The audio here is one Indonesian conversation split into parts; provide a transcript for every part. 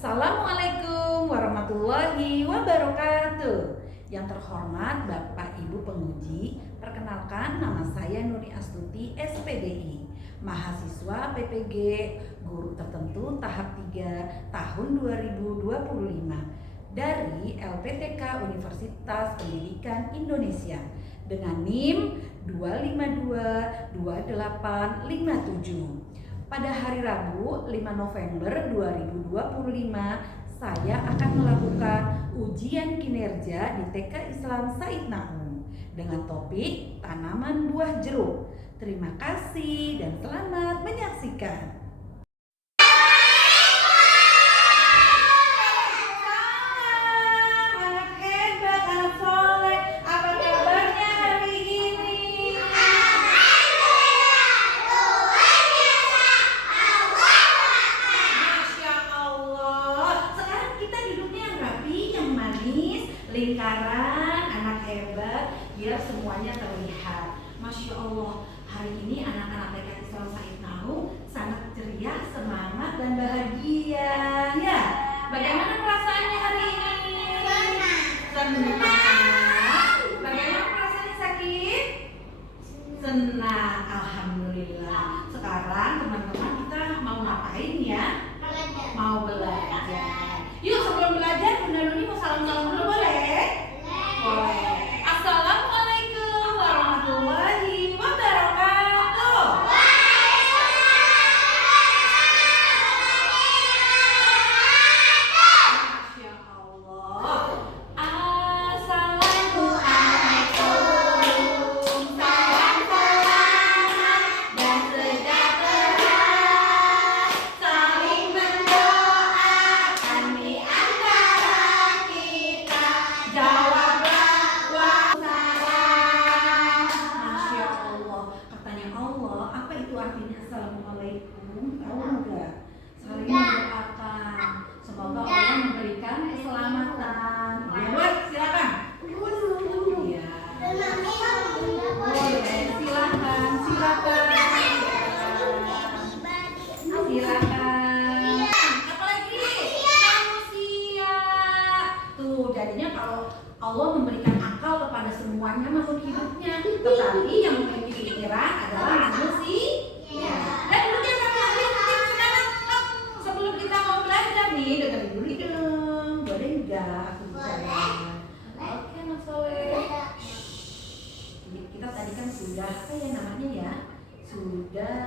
Assalamualaikum warahmatullahi wabarakatuh. Yang terhormat Bapak Ibu penguji, perkenalkan nama saya Nuni Astuti SPDI, mahasiswa PPG Guru Tertentu tahap 3 tahun 2025 dari LPTK Universitas Pendidikan Indonesia dengan NIM 2522857. Pada hari Rabu 5 November 2025, saya akan melakukan ujian kinerja di TK Islam Said Naum dengan topik tanaman buah jeruk. Terima kasih dan selamat menyaksikan. Lingkaran, anak hebat, biar semuanya terlihat. Masya Allah, hari ini anak-anak TK Islam Said Naum sangat ceria, semangat, dan bahagia. Ya, bagaimana perasaannya hari ini? Senang. Bagaimana perasaannya, sakit? Senang, alhamdulillah. Sekarang teman-teman kita mau ngapain ya? Mau belajar. Yuk, sebelum belajar Bunda Nuni mau salam-salam dulu, boleh? Boleh. Assalamualaikum warahmatullahi wabarakatuh. Masya Allah. Assalamualaikum. Salam selamat dan sejahtera. Saling mendoakan di antara kita. Jawablah waalaikumsalam. Masya Allah. Katanya Allah, apa itu artinya Assalamualaikum? Tahu enggak? Saling mendoakan. Semoga Allah memberikan keselamatan. Ya, buat silakan. Iya. Boleh, silakan, silakan. Silakan. Apalagi manusia. Tuh, jadinya kalau Allah memberikan akal kepada semuanya makhluk hidupnya, tetapi yang memiliki pikiran adalah manusia. Dan kemudian sekarang sebelum kita mau belajar nih, dengerin dulu dong. Boleh enggak aku bicara? Oke, Mas Soleh. Kita tadi kan sudah apa ya namanya ya? Sudah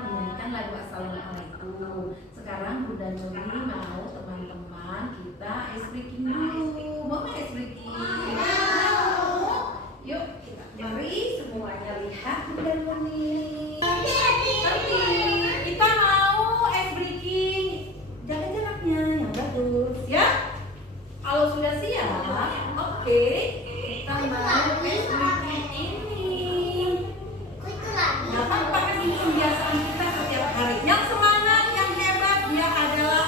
menyanyikan lagu Assalamualaikum. Sekarang Bunda Nuni mau teman-teman kita ice breaking dulu. Mau nggak ice breaking? Mau? Yuk kita mari semuanya lihat Bunda Nuni. Nanti kita mau ice breaking. Jaga jaraknya yang bagus ya. Kalau sudah siap, oke. Kita mau ice breaking ini. Gampang pakai ini kebiasaan kita setiap hari. Yang semangat, yang hebat, dia adalah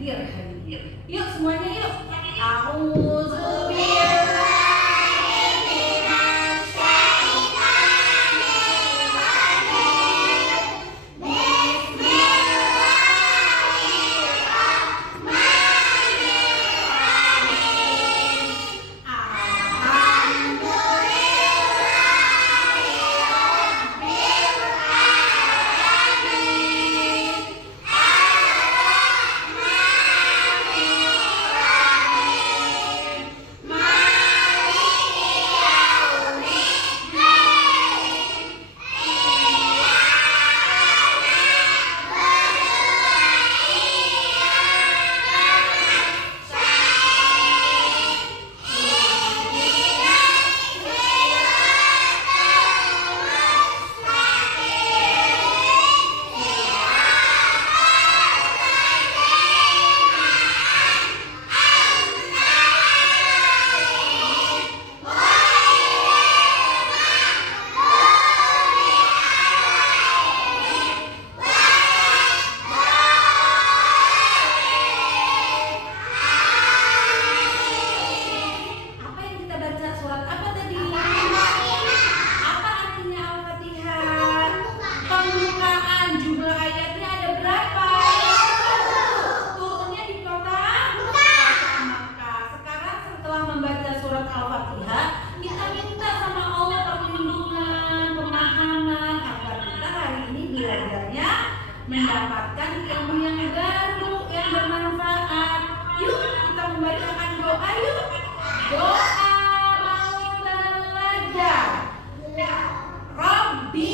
hadir hari ini. Yuk semuanya yuk. Auzubillahi mendapatkan ilmu yang baru, yang bermanfaat. Yuk kita membacakan doa yuk. Doa mau belajar. Rabbi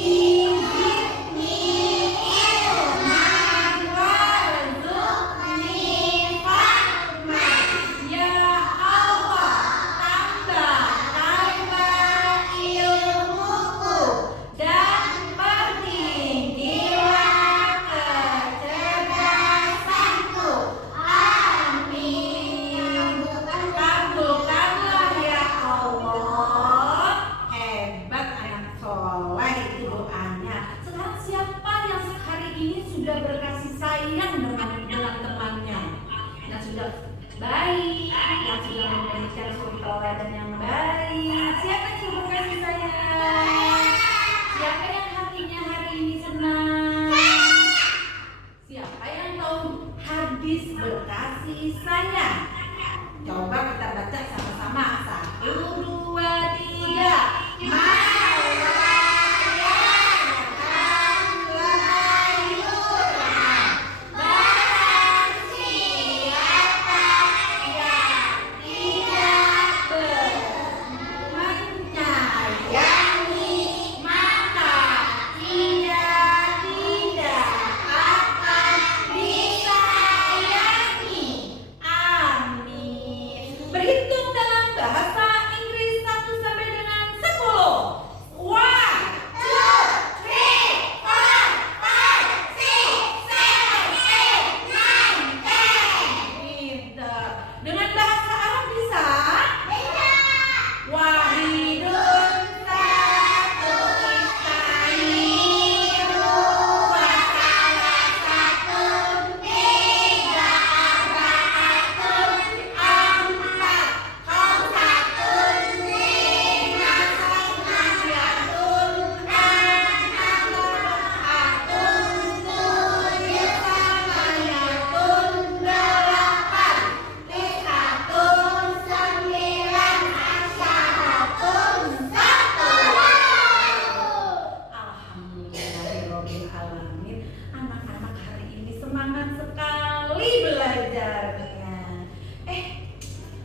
zidni ilman warzuqni fahman. Ya Allah, tambah ilmuku dan pertinggilah kecerdasanku. Amin. Kabulkanlah ya Allah. Hebat anak soleh itu doanya. Sekarang siapa yang hari ini sudah berkasih sayang dengan temannya, yang sudah baik, yang sudah memberikan suri teladan yang baik? Siapa yang sudah berkasih sayang? Siapa yang hatinya hari ini senang? Siapa yang tahu hadis berkasih sayang? Coba kita baca sama-sama. 1, 2, 3. Berhitung dalam bahasa Inggris 1 sampai dengan 10. 1, 2, 3, 4, 5, 6, 7, 8, 9, 10. Pintar. Dengan bahasa Arab bisa? Bisa. Wahidun satu istairu wasalasatun tiga arba'atun empat khamsatun lima samaniyatun enam arba'atun tujuh samaniyatun delapan tis'atun sembilan asyaratun satu. Alhamdulillahirabbil alamin. Anak-anak hari ini semangat sekali belajarnya.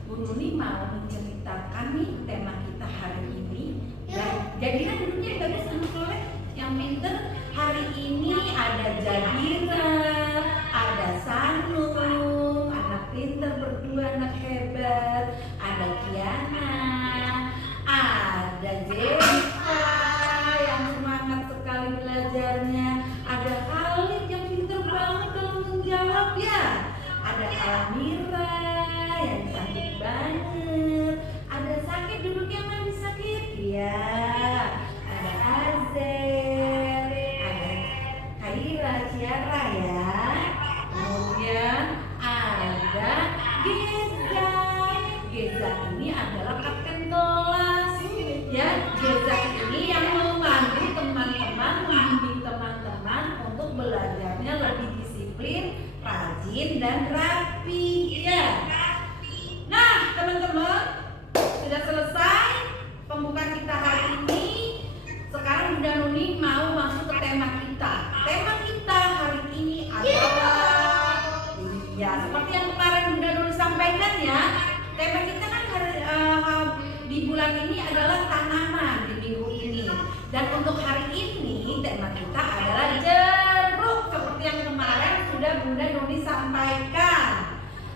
Bu Nuni mau menceritakan nih tema kita hari ini. Jadilah dulunya yang bagus anak soleh, yang pinter. Hari ini ada Jadira, ada Sanung, anak pinter berdua, anak hebat. Ada Kiana, ada Jessica yang semangat sekali belajarnya. Ada Khalid yang pinter banget dalam menjawab ya. Ada Almira yang cantik banget. Ada Sakit, duduknya mandi Sakit ya. Ada Azel, ada Kaira, Ciara ya. Kemudian ada clean dan rapi ya. Nah teman-teman, sudah selesai pembukaan kita hari ini. Sekarang Bunda Nuni mau masuk ke tema kita. Tema kita hari ini adalah seperti yang kemarin Bunda Nuni sampaikan ya. Tema kita kan di bulan ini adalah tanaman di minggu ini. Dan untuk hari ini tema kita adalah jeruk. Seperti yang kemarin sudah Bunda Nuni sampaikan.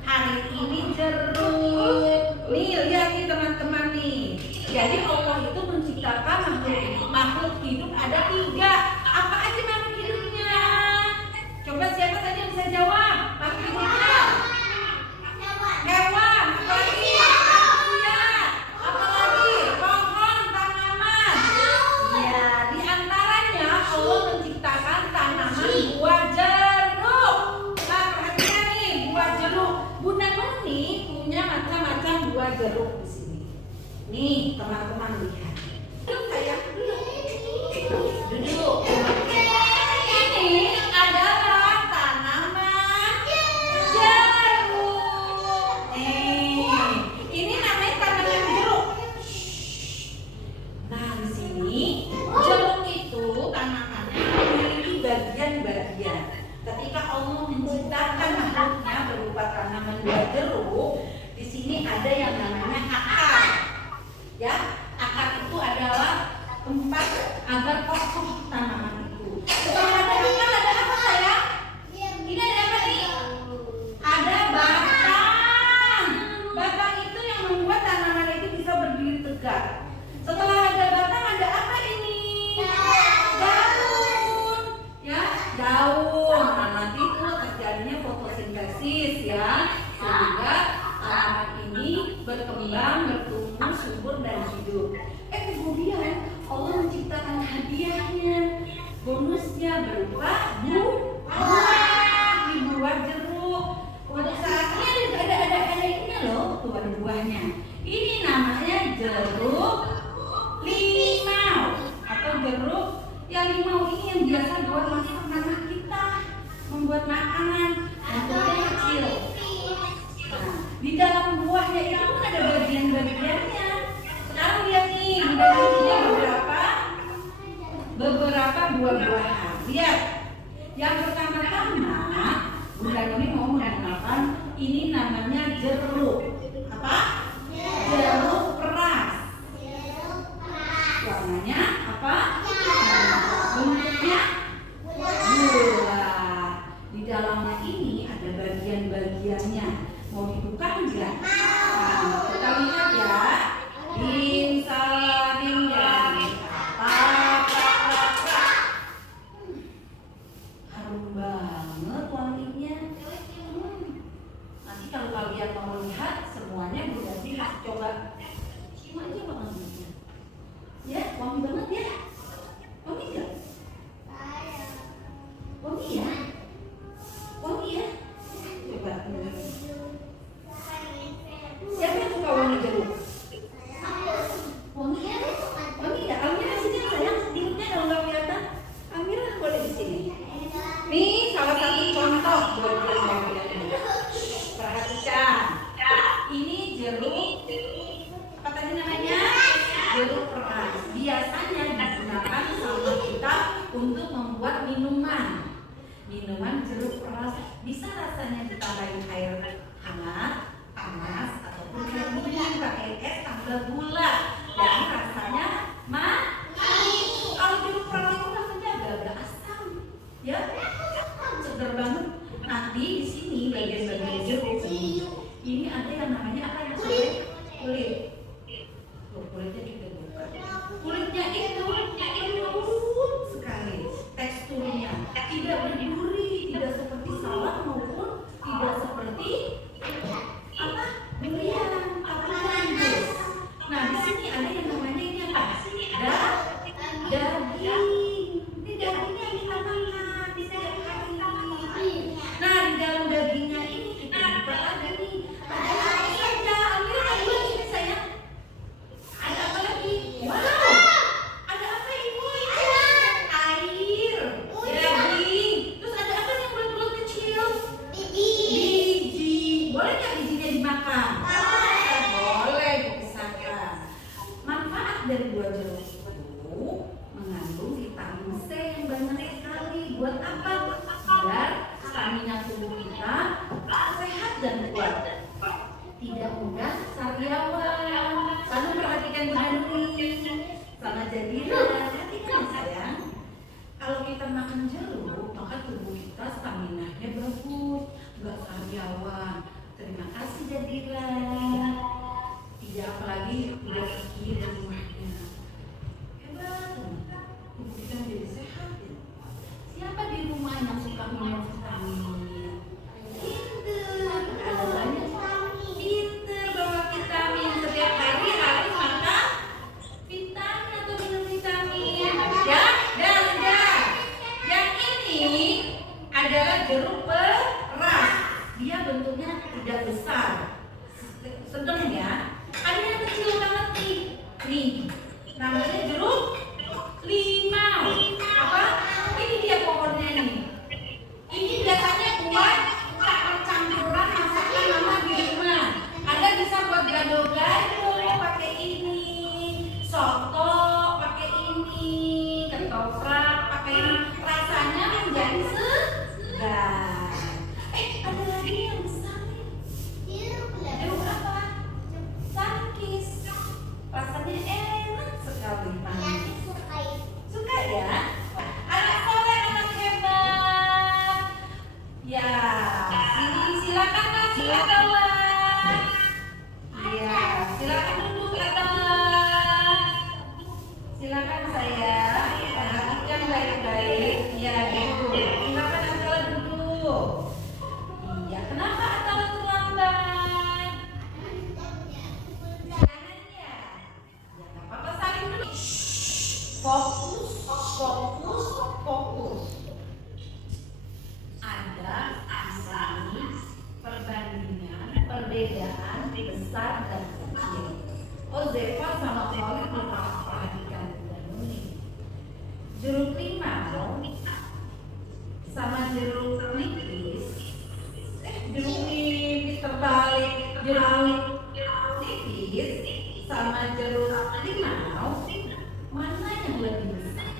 Hari ini jeruk. Nih lihat nih teman-teman nih. Jadi Allah itu menciptakan makhluk hidup ada 3. Apa aja makhluk hidupnya? Coba siapa tadi yang bisa jawab? Makhluk hidupnya? Hewan. Apalagi? Manusia. Apalagi? Pohon, tanaman. Ya, di antaranya Allah menciptakan tanaman buah jeruk. Nah, perhatikan nih buah jeruk. Bunda Nuni punya macam-macam buah jeruk di sini. Nih, teman-teman lihat. Duduk sayang, duduk. Ini adalah tanaman jeruk. Ini namanya tanaman jeruk. Nah, di sini jeruk itu tanamannya memiliki bagian-bagian. Ketika Allah menciptakan makhluknya berupa tanaman buah jeruk, di sini ada yang namanya akar. Ya, akar itu adalah tempat agar kokoh tanaman itu. Setelah ada akar, ada apa sayang? Ini ada apa nih? Ada batang. Batang itu yang membuat tanaman itu bisa berdiri tegak. Setelah ada batang, ada apa ini? Daun. Ya, daun. Nah, nanti itu terjadinya fotosintesis ya, sehingga tanaman ini berkembang, bertumbuh, subur dan hidup. Kemudian Allah menciptakan hadiahnya, bonusnya berupa buah, buah jeruk. Untuk saat ini ada ini loh, tuh ada buahnya. Ini namanya jeruk limau atau jeruk limau ini yang biasa buat masak anak kita, membuat makanan, bentuknya kecil. Nah, di dalam buahnya itu pun ada bagian-bagiannya. Sekarang lihat nih, di dalamnya beberapa buah-buahan. Lihat, yang pertama-tama Bunda Nuni mau mengenalkan ini namanya jeruk. Apa? Jeruk keras. Warnanya apa? Bentuknya buah. Di dalamnya ini ada bagian-bagiannya. Mau dibuka enggak? Nah, kita lihat ya. Saling dari harum banget wanginya. Nanti kalau kalian mau lihat semuanya Bunda Nuni coba cium aja wanginya. Ya, wangi banget ya. Wangi enggak? Wangi ya? Wangi ya? Coba. Siapa yang suka wangi jeruk? Wangi ya? Wangi ya? Amira sini sayang, hidupnya kalau nggak kelihatan. Amira boleh di sini. Nih salah satu contoh buat kalian. Perhatikan. Ini jeruk. Apa tadi namanya? Jeruk keras. Biasanya digunakan sama kita untuk membuat minuman. Minuman jeruk keras bisa rasanya ditambahin air hangat, panas, ataupun air dingin pakai es tambah gula dan rasanya manis. Kalau jeruk keras itu rasanya agak-agak asam, ya, segar banget. Nanti di sini bagian-bagian jeruk ini ada yang namanya apa ya? Kulit. Kulitnya kita buka. Kulitnya itu lembut sekali teksturnya, tidak berduri, tidak seperti salak maupun tidak seperti apa durian, tapi manis. Nah di sini ada yang namanya ini apa? Daging. Ini dagingnya kita makan di setiap hari. Nah di dalam dagingnya ini kita buka ada nih. Ada apa saja? Ambil sini sayang. jadilah. Iya, apalagi udah pergi dari rumahnya. Hebat, ibu kita menjadi sehat ya. Siapa di rumah yang suka minum vitamin? Pinter, ada banyak. Pinter bawa vitamin setiap hari harus makan vitamin atau minum vitamin. Ya, dan yang ini adalah jeruk peras. Dia bentuknya tidak besar, sedang ya. Ada yang kecil banget nih, namanya jeruk limau. Apa? Ini dia pokoknya nih. Ini biasanya buat campuran masakan mama di rumah. Ada bisa buat gado-gado pakai ini, soto pakai ini, ketoprak pakai ini. Rasanya menjadi segar. Ada lagi yang besar nih. Jeruk apa? Tangkis. Rasanya enak sekali, manis. Suka ya? Anak soleh, anak hebat. Ya, silakan masuk kawan. Ya, silakan duduk kawan. Silakan saya. Perhatikan baik-baik. Ya, duduk. Silakan Atala duduk. Iya, kenapa Atala terlambat? Jangan ya. Ya, nggak apa-apa, saling dulu. Fokus, fokus, fokus. Ada di sini perbandingan, perbedaan besar dan kecil. Ozefa sama Khalid perhatikan dulu. Jeruk limau sama jeruk nipis. Jeruk nipis terbalik. Jeruk nipis sama jeruk limau, mana yang lebih besar?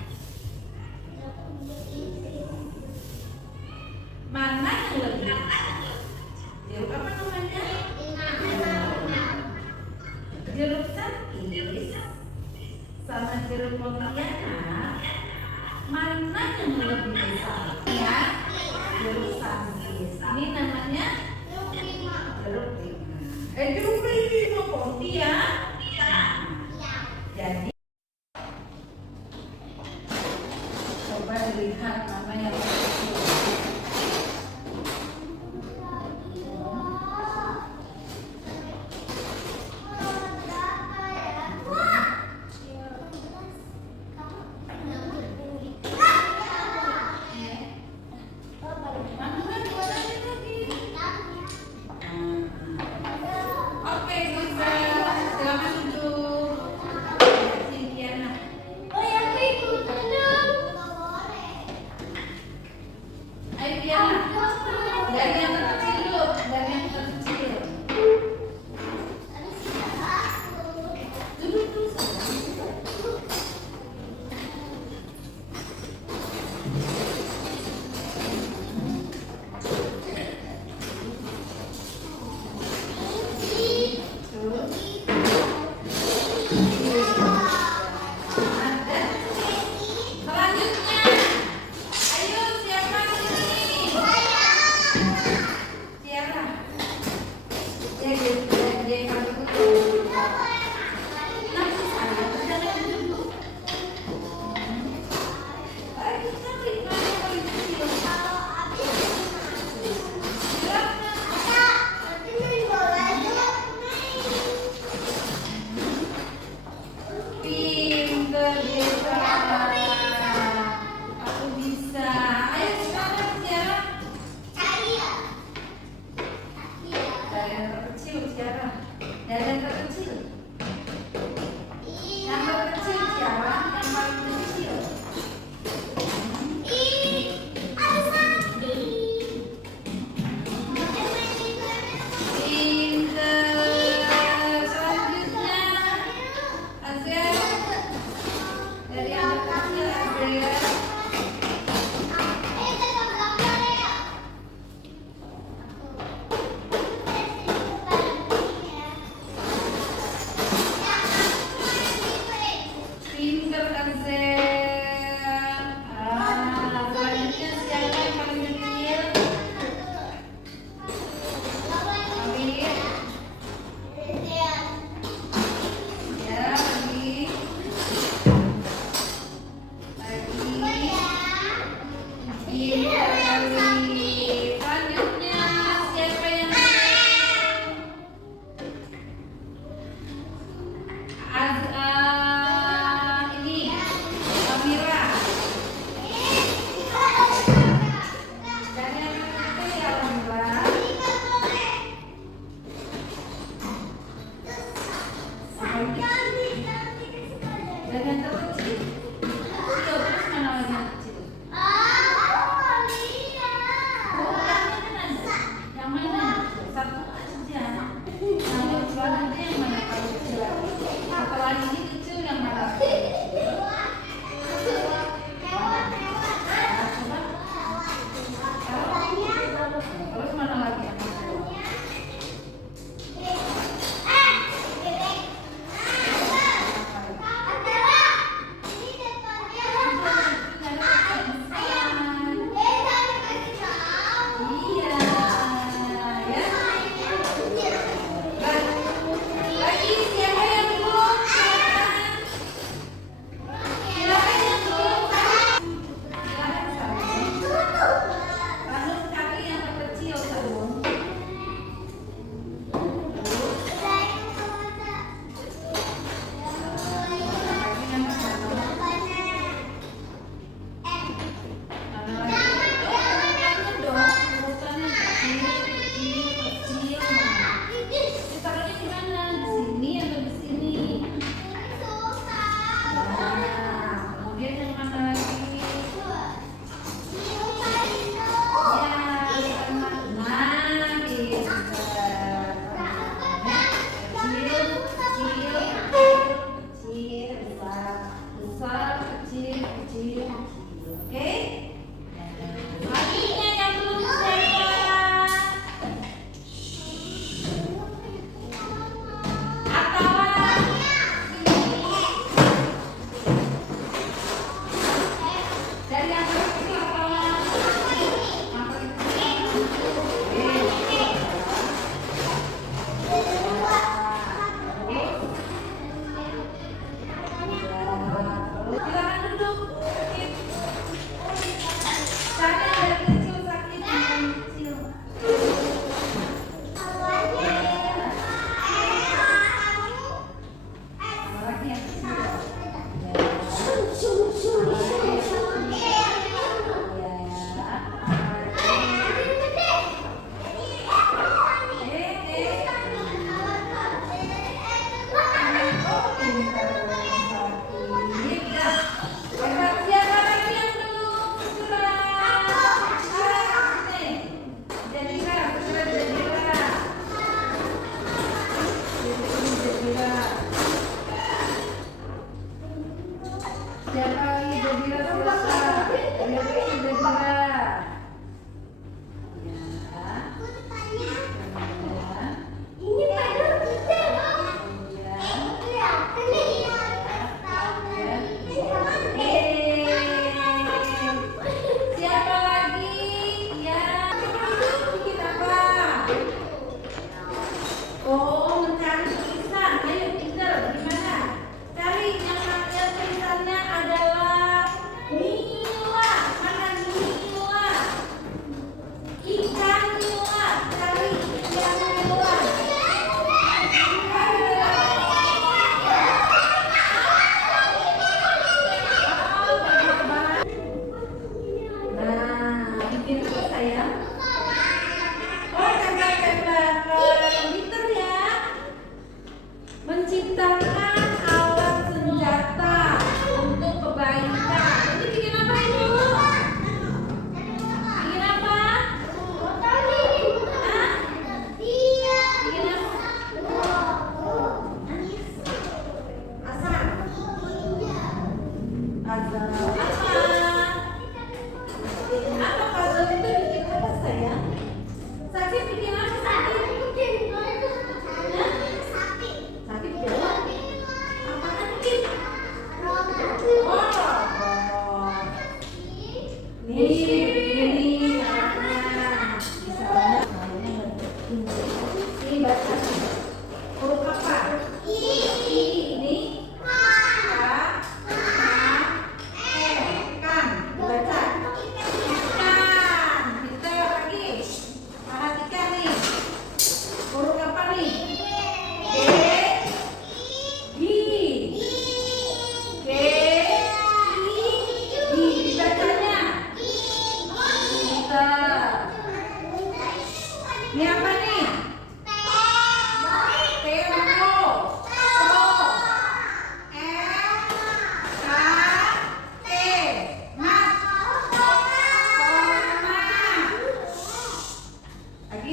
Mana yang lebih besar? Jeruk apa namanya? Jeruk tangkis sama jeruk pontianak, mana yang lebih besar? Ya, jeruk tangkis. Ini namanya jeruk limau. Jeruk limau pontianak. Jadi coba lihat mana yang lebih besar. Oke, bisa. Silakan Yang mana? Satu aja. Nah, yang selanjutnya yang mana? Kalau kecil lagi. Setelah ini kecil yang mana? Terus mana lagi yang mana?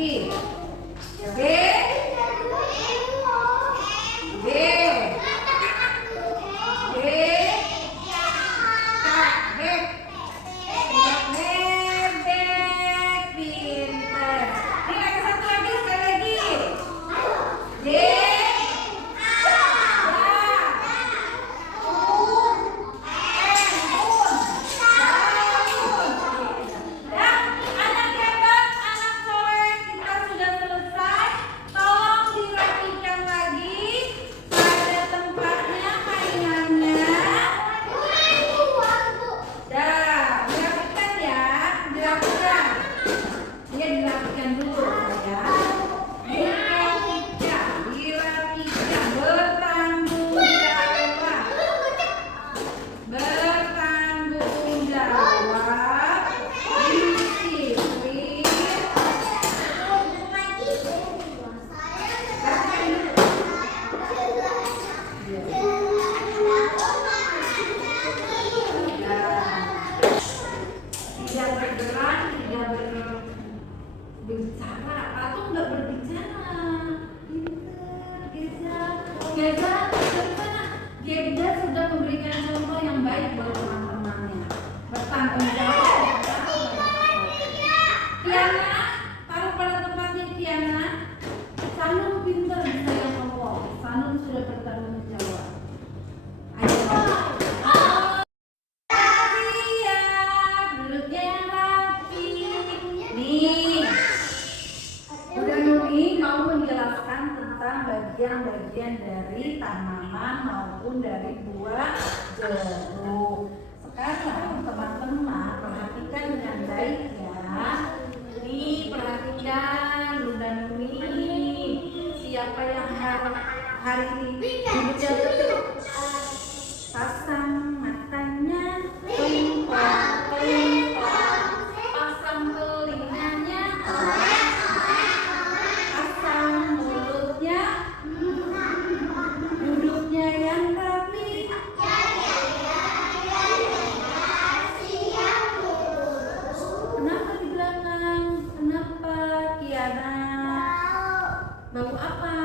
lagi. B. B. B. K. Bebek pintar. Ini lagi satu lagi, sekali lagi. D. Berbicara, atau nggak berbicara? Geza sudah memberikan contoh yang baik buat teman-temannya. Bertanggung jawab. Tiana, taruh pada tempatnya Tiana. Sanun pintar disayang Allah. Sanun sudah bertanggung jawab. Ayo. Siap, duduknya yang rapi. Nih. Udah Nuni mau menjelaskan tentang bagian-bagian dari tanaman maupun dari buah jeruk. Sekarang teman-teman perhatikan dengan baik ya. Nih perhatikan Bunda Nuni. Siapa yang hari ini duduknya betul? Pasang matanya, pasang telinganya, pasang mulutnya, duduknya yang rapi. Kenapa di belakang? Kenapa Kiana? Bau apa?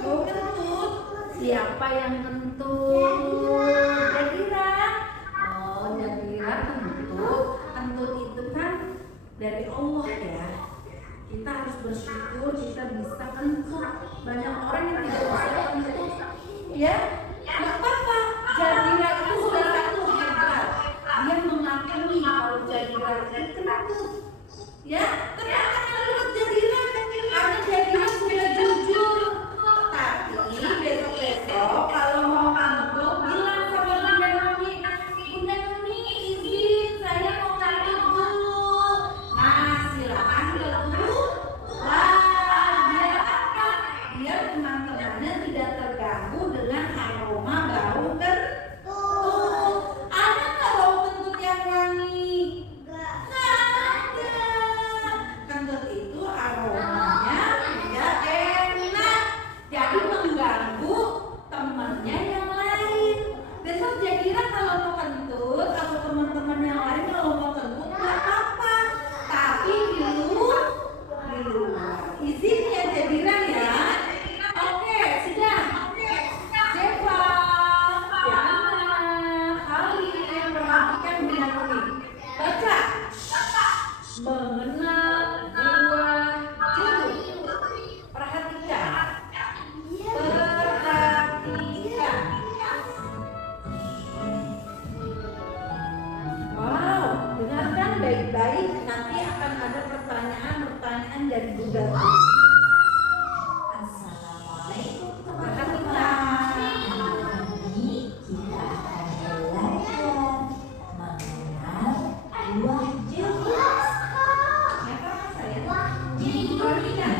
Bau kentut. Siapa yang kentut? Jadira. Oh, Jadira kentut. Kentut itu kan dari Allah ya. Kita harus bersyukur kita bisa kentut. Banyak orang yang tidak bisa kentut. Ya, nggak apa-apa. Jadira itu sudah satu hebat. Dia mengakui kalau Jadira itu kentut. Ya, ternyata menurut Jadira karena Jadira sudah jujur. Tapi besok-besok kalau mau kentut bilang sama Bunda Nuni, Bunda Nuni izin saya mau kentut dulu. Nah, silakan dulu. Wah, biar apa? Biar teman-temannya tidak terganggu dengan aroma bau kentut. Ada nggak bau kentut yang wangi? Nggak ada. Kentut itu aromanya tidak enak, jadi mengganggu temannya yang lain. Besok Jadira kalau mau kentut atau teman-teman yang lain kalau mau kentut nggak apa-apa, tapi di luar. Izin ya Jadira ya. Oke, sudah. Jeva, Tiana, Khalid, perhatikan Bunda Nuni. Baca. Mengenal buah jeruk. Perhatikan. Wow, dengarkan baik-baik. Nanti akan ada pertanyaan-pertanyaan dari Bunda. Assalamualaikum Perhatikan. Ini kita akan belajar mengenal buah jeruk. Siapa saya? Di Perhatikan.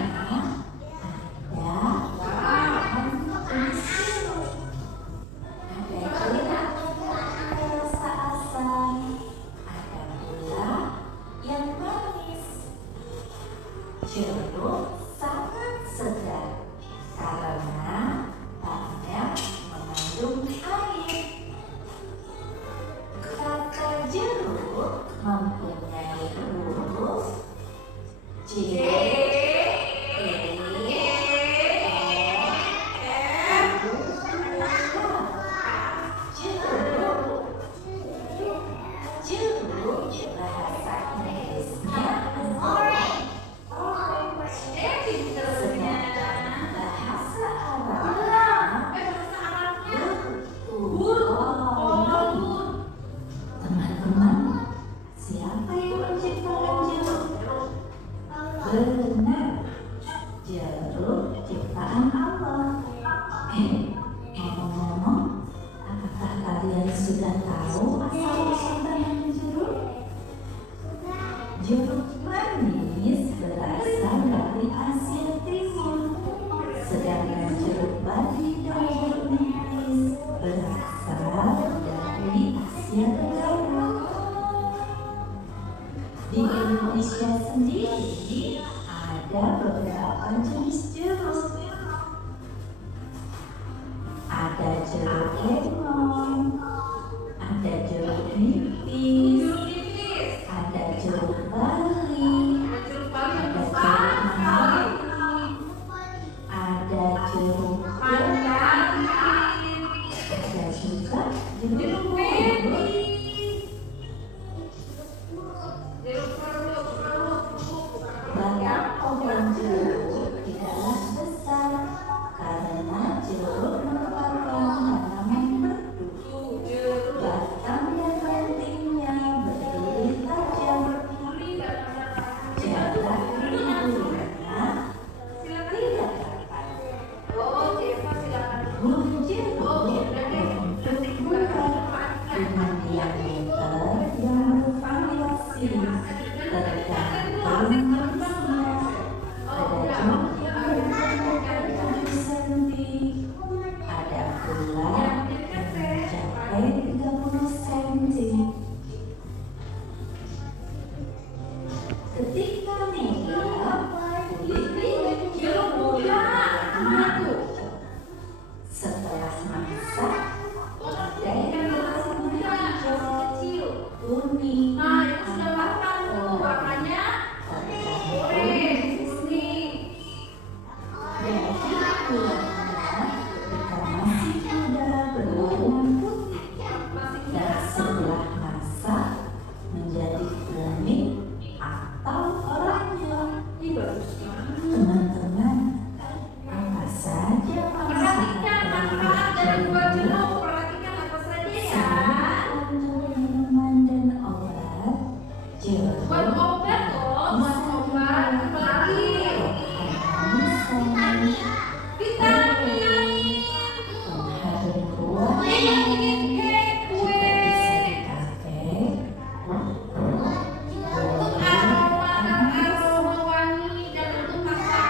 ada jeruk rasa asam, ada pula yang manis. Jeruk sangat segar karena banyak mengandung air. Kata jeruk mempunyai huruf J, J, E, F, jeruk bahasa Inggrisnya pinternya. bahasa Bahasa Arabnya burung. teman-teman, siapa yang menciptakan jeruk? Benar, jeruk ciptaan Allah. Ngomong-ngomong, apakah kalian sudah tahu asal-usul namanya jeruk? Jeruk manis berasal dari Asia Timur, sedangkan jeruk bali dan jeruk nipis berasal dari Asia Tenggara. Di Indonesia sendiri ada beberapa jenis jeruk. Ada jeruk lemon, ada jeruk nipis, ada jeruk bali, ada jeruk mandarin, ada jeruk lemon, ada juga jeruk bali. Banyak pohon jeruk tidaklah besar karena jeruk merupakan tanaman merdu. Batang dan rantingnya berduri tajam. Jarak durinya tidak dapat. Buah jeruk bentuk bulat dengan diameter yang bervariasi tergantung jenisnya. Ada jeruk yang berukuran 7 cm, ada pula yang mencapai 30 cm. Ketika muda, kulitnya jeruk muda. Setelah masak, ada yang berwarna hijau, kuning, tergantung daging buahnya ketika masih muda berwarna putih dan setelah masak menjadi kuning atau oranye. Teman-teman, apa saja manfaat dari buah jeruk? Untuk minuman dan obat, jeruk pengharum ruangan juga bisa dipakai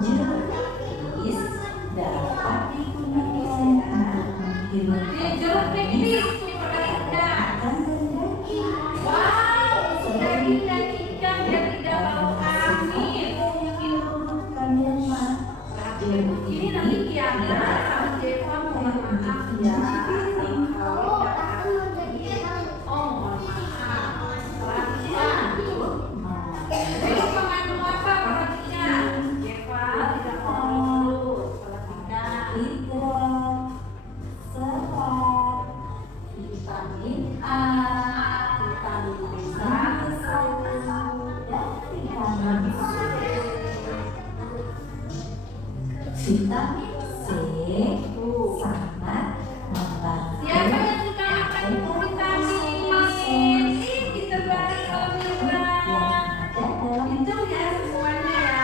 jeruk nipis dapat digunakan untuk menghilangkan amis, kehangatan dan daging. Selain jeruk ini vitamin A, vitamin B1, dan vitamin C. Vitamin C sangat membantu Siapa yang suka makan vitamin C? Kita balik ke Mira. Itu ya semuanya ya.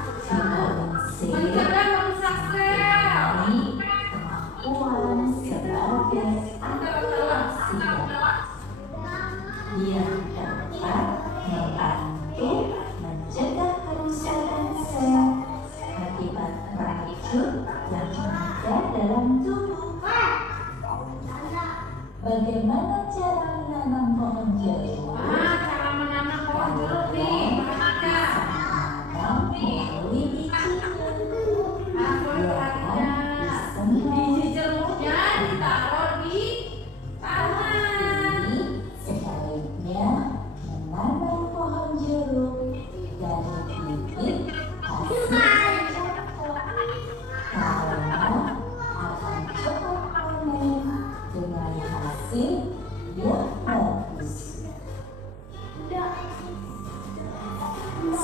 vitamin C Mencegah merusak sel. kemampuan sebagai antioksidan. Dia dapat membantu mencegah kerusakan sel akibat racun yang ada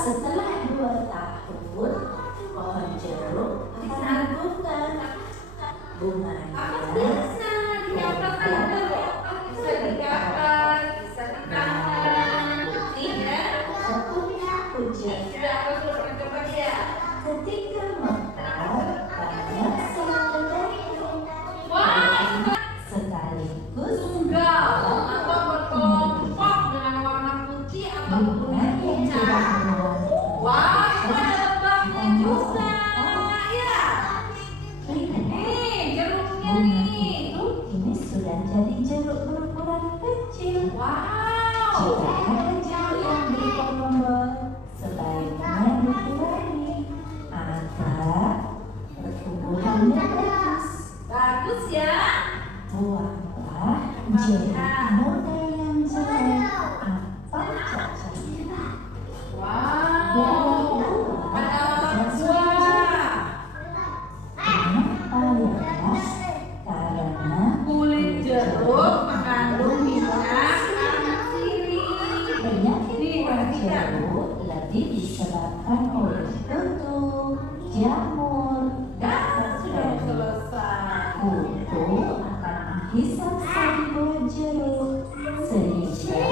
Setelah 2 tahun, pohon jeruk akan bunga. Bunganya Bisa diangkat juga. Bisa diangkat, bisa ditanam. Putih ya. hujan. Sudah bagus, coba ya. Ketika mekar, banyak serangga datang. Wah, Sekaligus tunggal atau berkelompok dengan warna putih atau bunga yang pucat. tidak berwarna. Wah, ada lebahnya juga. Ya, nih jeruknya Bunga nih. itu kini sudah jadi jeruk berukuran kecil. Wow. Jika ada jeruk yang bergelombang, sebaiknya dikurangi agar pertumbuhannya bagus. Bagus ya. Buanglah jeruk muda yang jelek atau cacatnya. Wow. Ada buah. Kenapa ya? Karena Kulit jeruk mengandung minyak arsenic. penyakit Nih, buah perhatikan. jeruk lebih disebabkan oleh kutu, jamur, dan Dan sudah bakteri. selesai. Kutu akan menghisap sari buah jeruk sehingga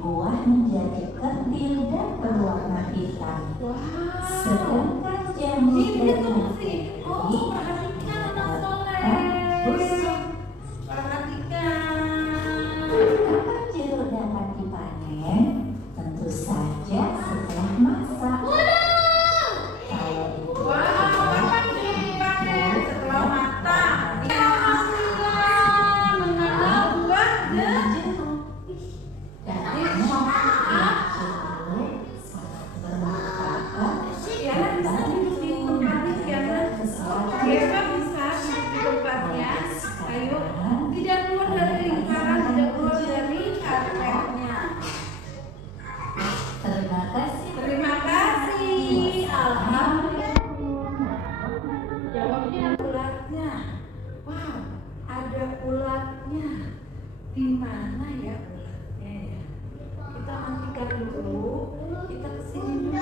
buah menjadi kerdil dan berwarna hitam. Wow. Sedangkan jamur Ini dan tuh bakteri sih. Oh, perhatikan anak soleh. busuk. Perhatikan. Kapan jeruk dapat dipanen? Tentu saja setelah masak. Kalau itu Wow, kapan jeruk dipanen? Setelah matang. Ya, alhamdulillah, mengenal buah jeruk. Karena jeruk sangat bermanfaat. Tiana bisa duduk di tempatnya, Tiana. Tiana bisa duduk di tempatnya. Ayo, tidak keluar dari lingkaran, tidak keluar dari karpetnya. Terima kasih. Terima kasih. Alhamdulillah. Jawabnya ulatnya. Wow, ada ulatnya. Di mana ya ulatnya ya? Kita nantikan dulu. Kita kesini dulu.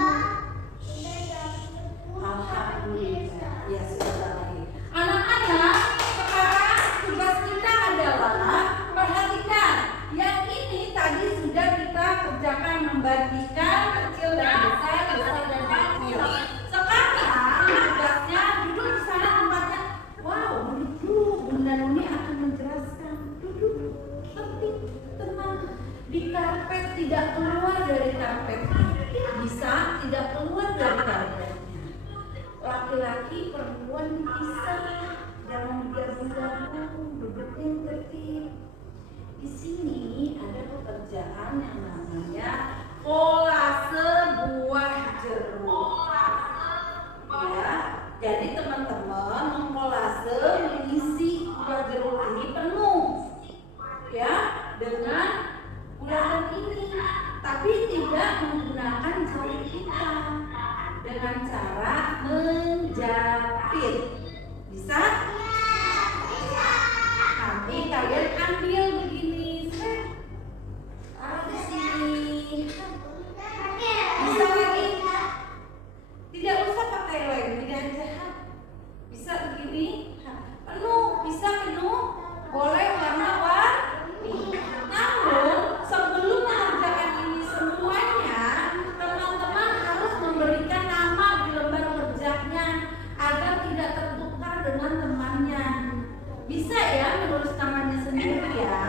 Alhamdulillah. Ya sudah lagi. Anak-anak, sekarang tugas kita adalah perhatikan. Yang ini tadi sudah kita kerjakan membagikan kecil dan besar, besar dan kecil. Sekarang tugasnya duduk di sana tempatnya. Wow, duduk dulu. Bunda Nuni akan menjelaskan. Duduk, tertib, tenang. Di karpet tidak keluar dari karpetnya. Bisa tidak keluar dari karpetnya. Laki-laki, perempuan dipisah, jangan digabung-gabung, duduk yang tertib. Di sini ada pekerjaan yang namanya kolase buah jeruk. Ya, jadi teman-teman mengkolase mengisi buah jeruk ini penuh, ya, dengan bulatan ini, tapi tidak menggunakan jari kita, dengan cara menjepit. Bisa? Nanti kalian ambil begini, taruh di sini. Bisa lagi? Tidak usah pakai lem, tidak jahat. Bisa begini, penuh, bisa penuh. Boleh warna-warni. Namun sebelum mengerjakan ini semuanya, teman-teman harus memberikan nama di lembar kerjanya agar tidak tertukar dengan temannya. Bisa ya menulis namanya sendiri ya.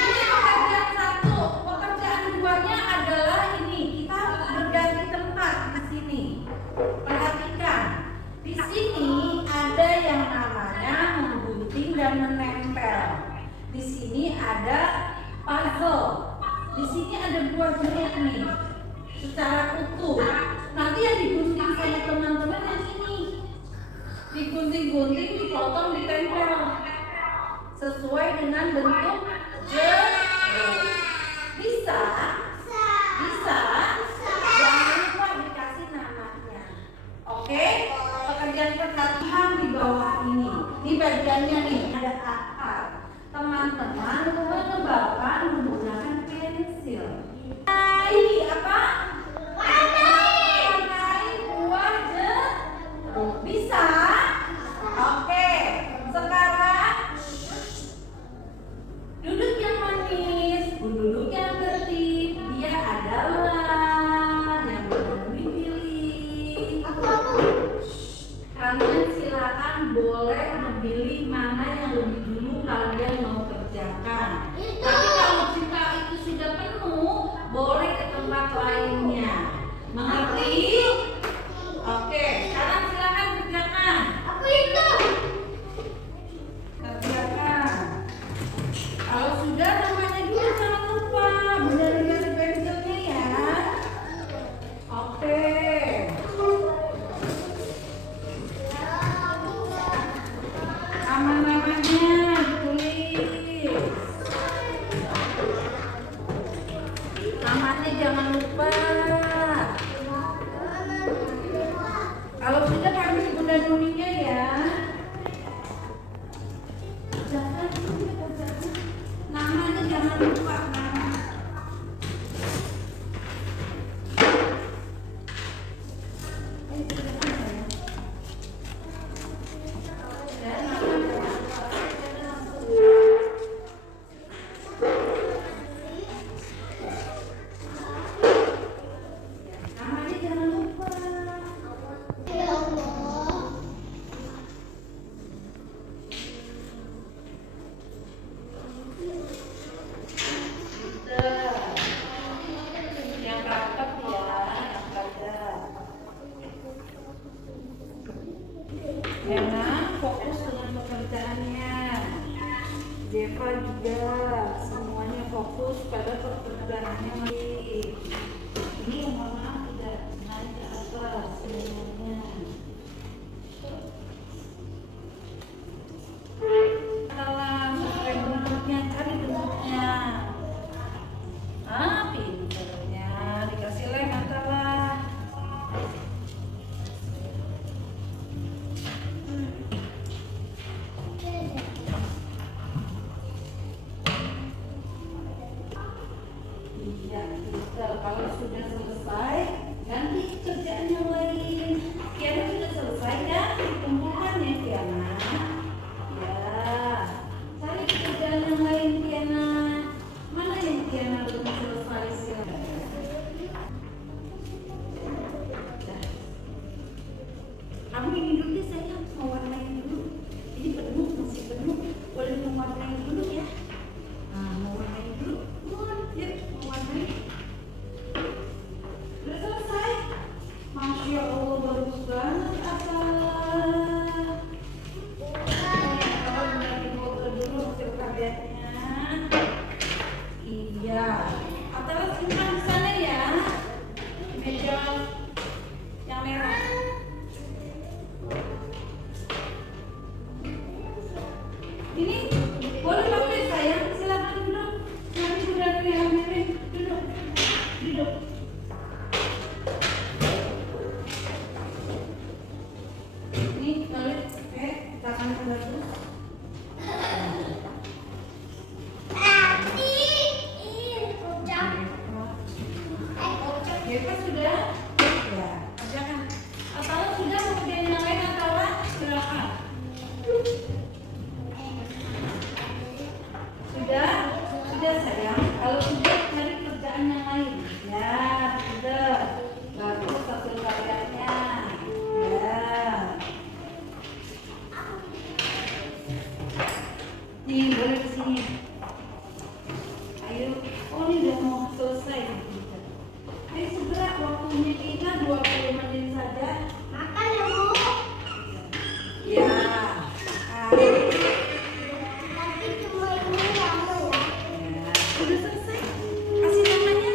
Ini pekerjaan satu, pekerjaan duanya adalah ini. Kita berganti tempat di sini. Perhatikan, di sini ada yang namanya menggunting dan menempel. Di sini ada puzzle. Di sini ada buah jeruk nih, secara utuh. Nanti yang digunting sama teman-teman yang ini, digunting-gunting, dipotong, ditempel sesuai dengan bentuk jeruk. Bisa? Bisa? Jangan lupa dikasih namanya. Oke? Pekerjaan perhatian di bawah ini. Ini bagiannya nih, ada akar. Teman-teman menebakkan menggunakan pensil. Ini apa? sudah semuanya fokus pada pekerjaannya lagi. Ini mohon maaf tidak naik ke atas semuanya. Salah sampai bentuknya, cari bentuknya. Pinternya dikasih lem antara. Iya, kalau sudah selesai ganti kerjaan yang lain. Kiana sudah selesai ya, dikumpulkan ya Kiana. Ya, cari kerjaan yang lain Kiana. Mana yang Kiana belum selesai sih? Kamu ini dulu deh sayang, mau warnain dulu. Ini penuh, masih penuh. Boleh mau warnain dulu ya. Nah, mau warnain dulu. Yuk, mau warnain. Udah selesai. Masya Allah, bagus banget apa? Kalau udah difoto dulu hasil karyanya. Iya. Atau simpan di sana ya. Meja yang merah. Ini boleh pakai sayang, silakan duduk. Nanti sudah ada yang ambilin. Duduk. Duduk. Ini balik. Tangan bagus. Bebas sudah? Ya, kerjakan. Atau sudah mau kerjain yang lain atau silakan. Sudah sayang. Kalau sudah cari kerjaan yang lain. Ya, sudah. Bagus hasil karyanya. Ya. Nih, boleh kesini. Ayo. Oh, ini udah mau selesai. Ayo segera, waktunya kita 20 menit saja. Makan ya, Bu. Ya. Tapi cuma ini kamu ya. Ya, sudah selesai. Kasih namanya.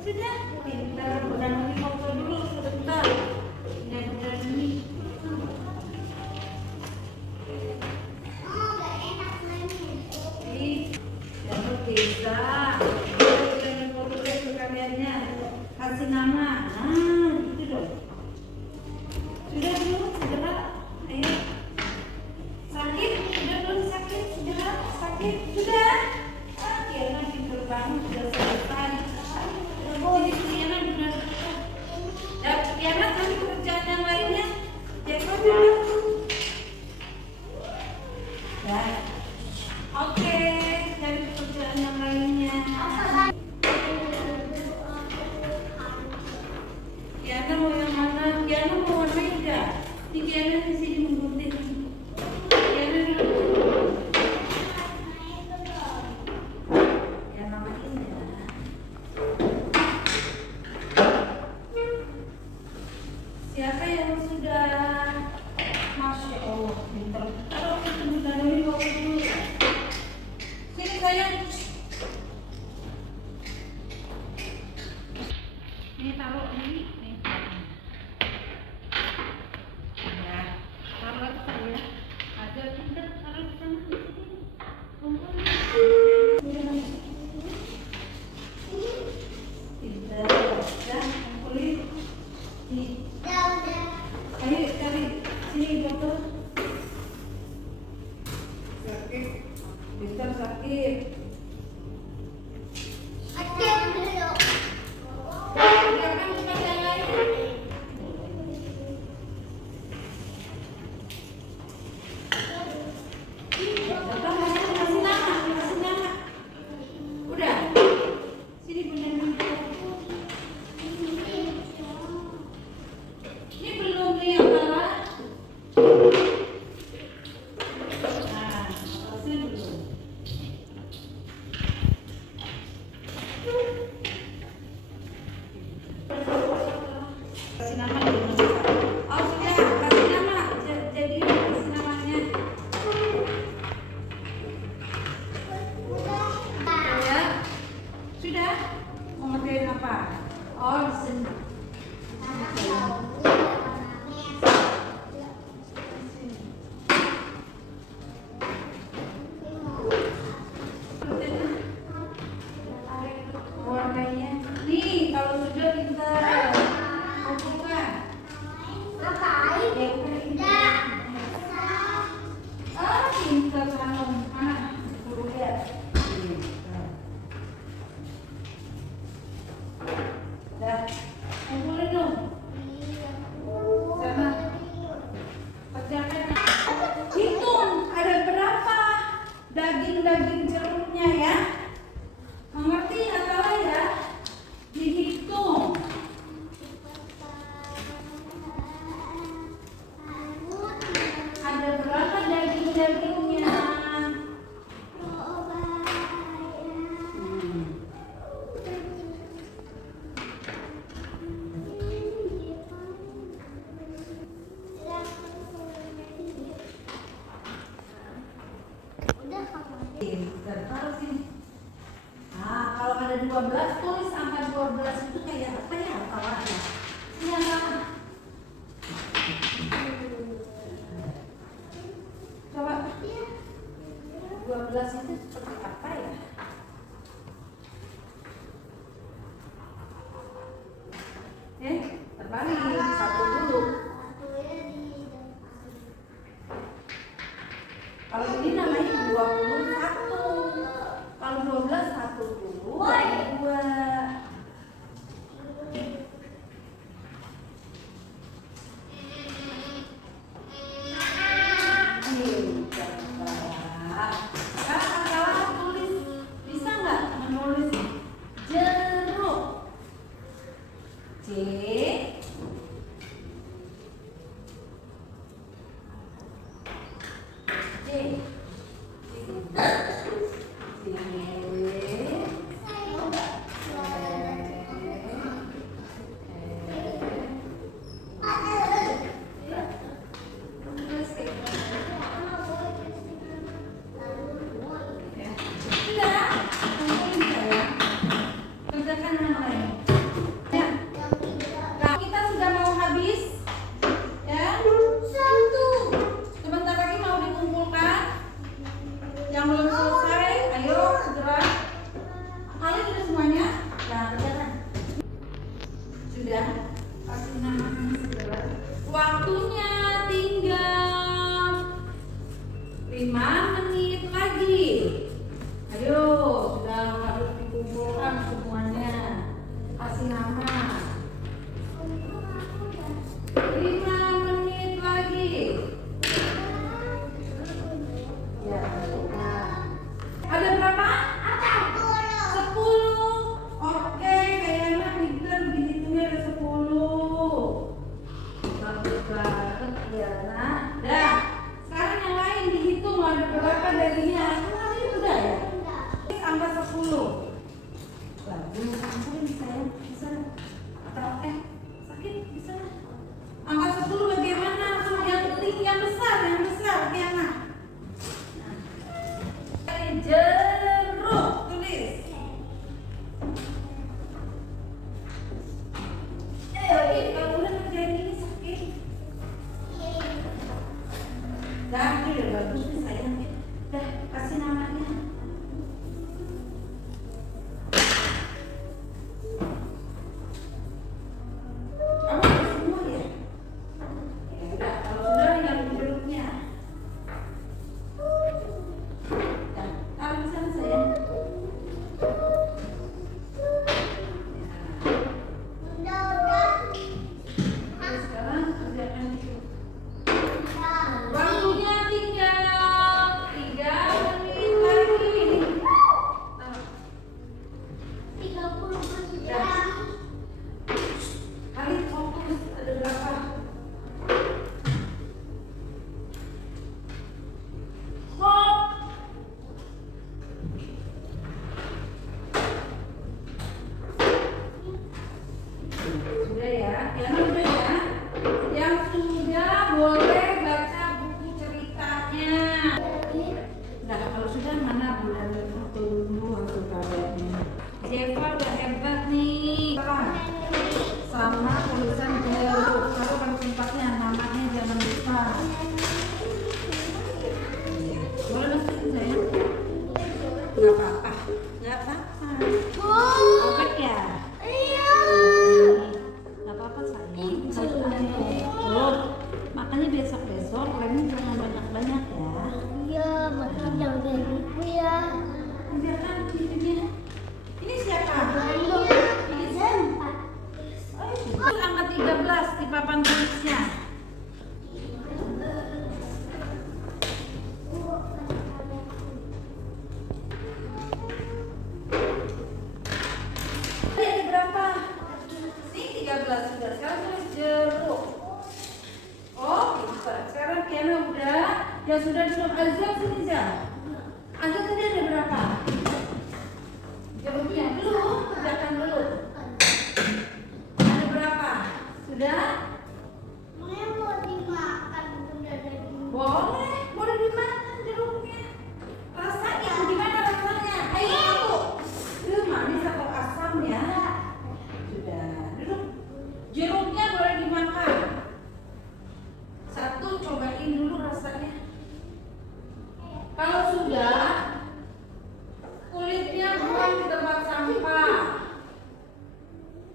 Sudah. Pintar. Udah nanti foto dulu sebentar. Benar-benar ini. Oh, gak enak mainnya. Jangan bisa. Jangan foto ke karyanya. Kasih nama. Nah, gitu dong. Sudah dulu, segera. Ayo. Sakit? Sudah belum sakit? Sudah sakit? Sudah. Kiana pintar banget, sudah selesai. Ini Kiana benar. Ya, Kiana cari pekerjaan yang lainnya. Jeko dulu. Ya. Oke, cari pekerjaan yang lainnya. Kiana mau yang mana? Kiana mau warnain enggak? Ini Kiana di sini menggunting. Kiana dulu. Kiana main ya. Siapa yang sudah? Masya Allah, pintar. Taruh itu sudah dari bawah dulu. Sini sayang. Ini taruh ini. Nih. Ya, taruh lagi saya. Ada pintar taruh di sana. Di sini. Kumpulin. Pintar. Ya, kumpulin. Nih. Udah. Ayo cari sini dokter. Sakit, dokter sakit. Oke, dulu. Silakan bukan yang lain. Dokter kasih nama. Udah. Sini bener dulu. Ini belum nih antara. Nah, kasih dulu. Kasih nama dulu. Oh sudah, kasih nama. Jadi kasih namanya. Kasih nama segera. Waktunya tinggal 5 menit lagi. Ayo, sudah harus dikumpulkan semuanya. Kasih nama. 5 menit lagi. Ya, ada berapa? 10. Oke, kayaknya pinter dihitungnya ada 10. Bagus banget ya, nah. Dah, sekarang yang lain dihitung ada berapa darinya. Tadi udah ya? Angka 10. Bagus, angka bisa ya? Bisa. Atau sakit bisa. Angka 10 bagaimana? Yang penting yang besar, Kiana. Jeruk, tulis. Kalau udah kerjain ini sakit. Dah, itu udah bagus nih sayang. Dah, kasih namanya. Kamu udah semua ya? Ya udah, kalau sudah yang jeruknya. Dah, taruh di sana sayang. Sekarang kerjakan itu. Waktunya tinggal 3 menit lagi. Kali fokus ada berapa? Stop. Sudah ya, yang udah ya. Yang sudah boleh baca buku ceritanya. Nah, kalau sudah mana bulan dulu untuk kalian. Jeva udah hebat nih. Sama tulisan jeruk. Kalau pada tempatnya namanya jangan lupa. Boleh masukin sayang? Gak apa-apa. Gak apa-apa. Oke ya. Gak apa-apa sayang. Oh, makanya besok-besok remnya jangan banyak-banyak ya. Biarkan pintunya. Ini siapa? Ini Zen. Oh, angka 13 di papan tulisnya. Ini berapa? Ini 13 sudah. Sekarang tulis jeruk. Oh, pintar. Sekarang Kiana udah. Yang sudah belum Azam sini Zam. Azam tadi ada berapa? Jeruknya belum. Kerjakan dulu. Ada berapa? Sudah? Boleh dimakan jeruknya. Rasanya gimana rasanya? Ayo aku. Manis atau asam ya? Sudah. Duduk. Jeruknya boleh dimakan. Satu cobain dulu rasanya. Kalau sudah, kulitnya buang di tempat sampah.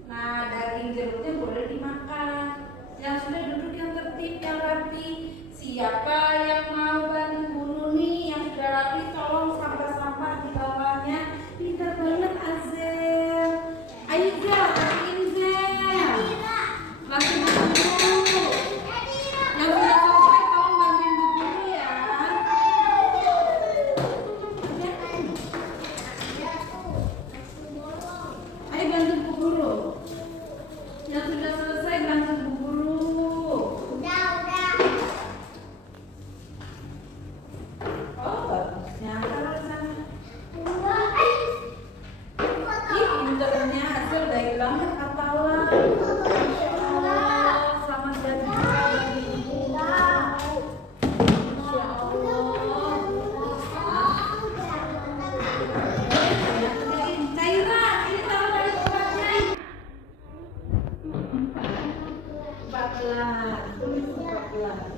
Nah, daging jeruknya boleh dimakan. Yang sudah duduk yang tertib, yang rapi. Siapa yang mau bantu Bu Nuni yang sudah rapi, tolong sampah-sampah di bawahnya. Pintar banget Azel. Ayo Zel, rapiin Zel. Langsung dulu. Yang sudah selesai tolong bantuin Bu Nuni ya. Ayo bantu Bu Guru. Yang sudah selesai bantu Bu Guru. Oh, bagusnya taruh di sana. Ih, pinternya Hasil baik banget hafalan. Oh, selamat berbuka bagi Ibu. Masya Allah. Caira, ini taruh dari tempatnya. 14. Tulis 14.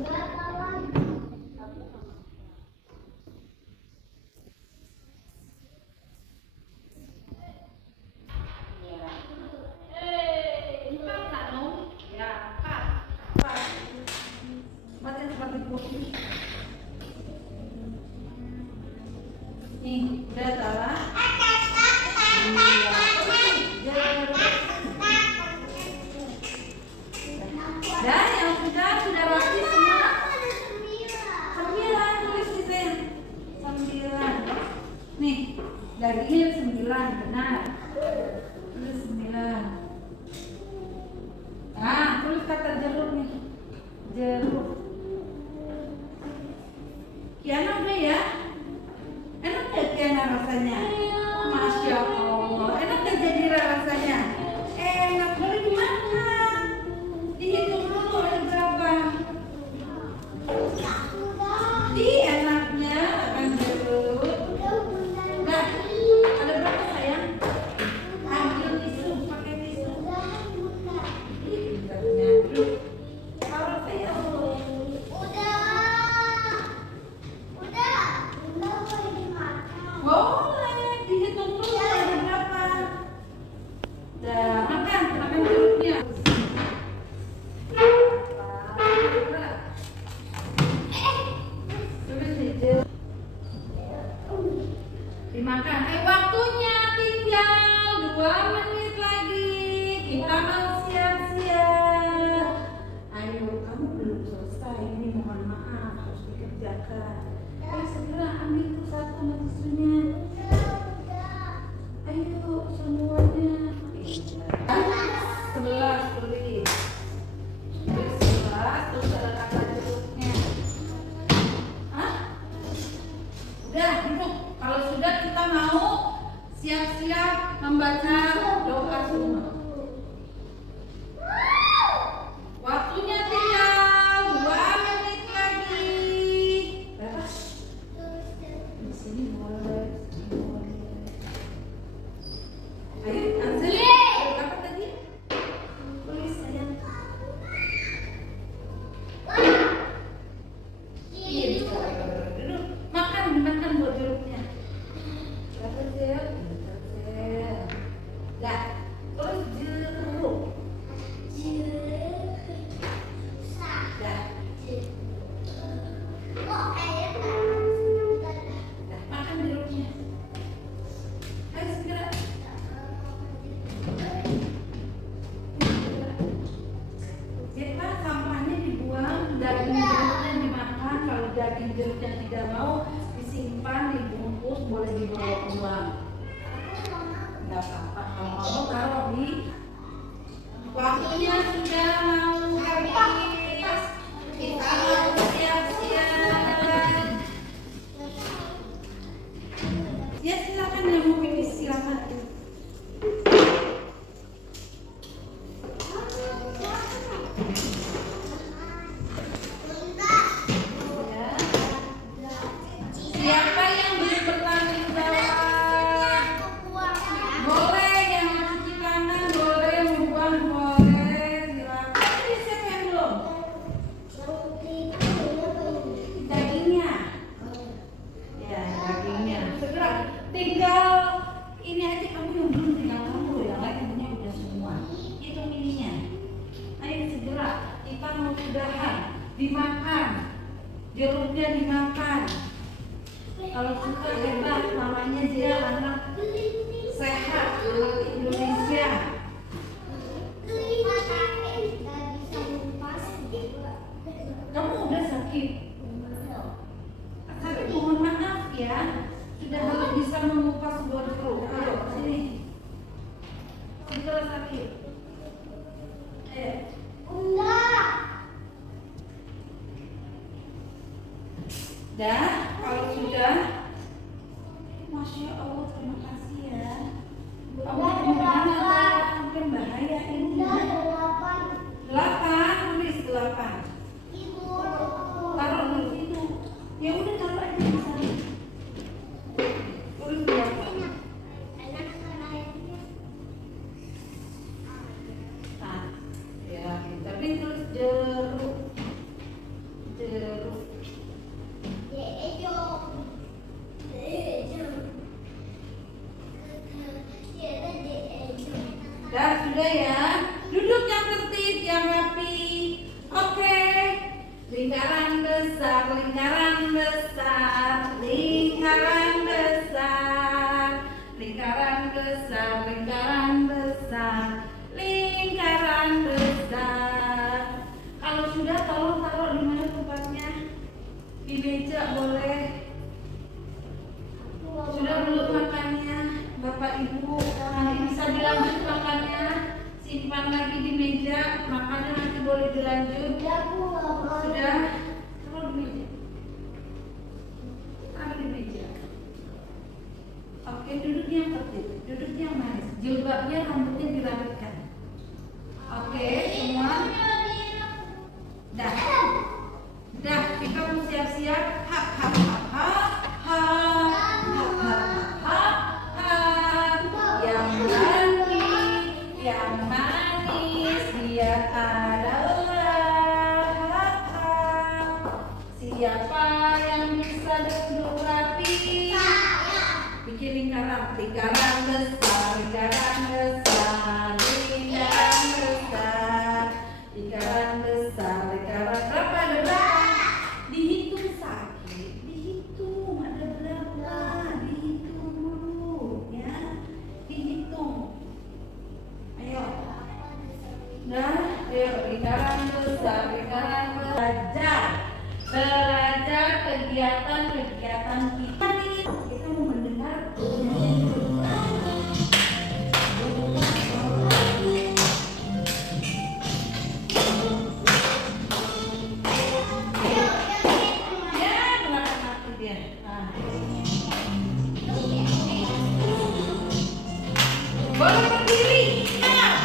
Nih, udah salah. Dan yang sudah rapi semua. 9 tulis di sini. 9. Nih, dagingnya 9, benar. Tulis 9. Nah, tulis kata jeruk nih. Jeruk. Kiana udah ya? Enak gak Kiana rasanya? Masya Allah. Enak gak jadi rasanya? Enak, boleh dimakan. Dihitung dulu ada berapa. Ih, enaknya makan jeruk. Nah, ada berapa sayang? Ambil tisu, pakai tisu. Ih, tidak punya jeruk. Taruh sayang. Boleh, dihitung dulu ada berapa. Dah, makan jeruknya. Tulis nih, jeruk. Dimakan. Waktunya tinggal 2 menit lagi. Kita mau siap-siap. Ayo, kamu belum selesai. Ini mohon maaf, harus dikerjakan. Segera ambil tuh satu tisunya. Ayo semuanya. 11 tulis. Tulis 11 terus ada kata jeruknya. Hah? Udah duduk. Kalau sudah kita mau siap-siap membaca doa semua. Waktunya tinggal 2 menit lagi. Berapa? Di sini boleh, di sini boleh. Ayo, Anzeli. Berapa tadi? Tulis sayang. Iya, bisa. Duduk. Makan buat jeruknya. Berapa Zel? Dah, terus jeruk. Dah. Dah, makan jeruknya. Ayo segera. Kita sampahnya dibuang, daging jeruknya dimakan. Kalau daging jeruknya tidak mau disimpan, dibungkus, boleh dibawa pulang. Tidak apa-apa. Kalau mau taruh di. Waktunya sudah mau habis. Kita mau siap-siap. Ya silakan yang mau pipis silakan. Siapa yang belum bertanggung jawab? Boleh yang mau cuci tangan, boleh membuang, boleh silakan. Ini siapa yang belum? Dagingnya. Ya, dagingnya. Segera. Tinggal ini aja kamu yang belum, tinggal kamu yang lainnya udah semua. Itu ininya. Ayo segera. Kita mau sudahan. Dimakan. Jeruknya dimakan. Kalau suka hebat, namanya dia anak sehat, anak Indonesia. Kamu udah sakit? Tapi mohon maaf ya, sudah harus bisa mengupas buah jeruk. Ayo sini. Segera sakit. Dah, kalau sudah, Masya Allah, terima kasih ya. Kamu gimana? Kan bahaya ini. 8, tulis 8. Taruh di situ. Ya udah taruh aja di sana. Tulis 8. Nah, ya tapi tulis jeruk. Jeruk. dilanjut? Ya, aku nggak mau. Sudah? Taruh di meja. Taruh di meja. Oke, duduk yang tertib, duduk yang manis. Jilbabnya, rambutnya dirapitkan. Oke, semua. Dah. Dah, kita mau siap-siap. Hap, hap, hap, hap, hap, hap, hap, hap, hap. Yang manis, dia adalah hap, hap. Siapa yang bisa duduk rapi? Bikin lingkaran, lingkaran besar, lingkaran besar, lingkaran besar, lingkaran besar, lingkaran berapa? Ada berapa? Dihitung sakit, dihitung ada berapa? Dihitung dulu, ya, dihitung. Ayo, nah, ayo lingkaran besar, lingkaran belajar, belajar kegiatan-kegiatan kita nih. Kita mau mendengar. Ya, kenapa mati dia? Nah. Boleh berdiri. Nah.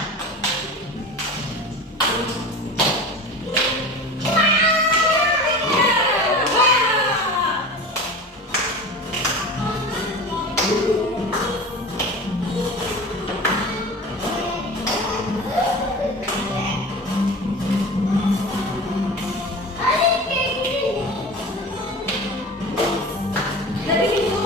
Jadi itu.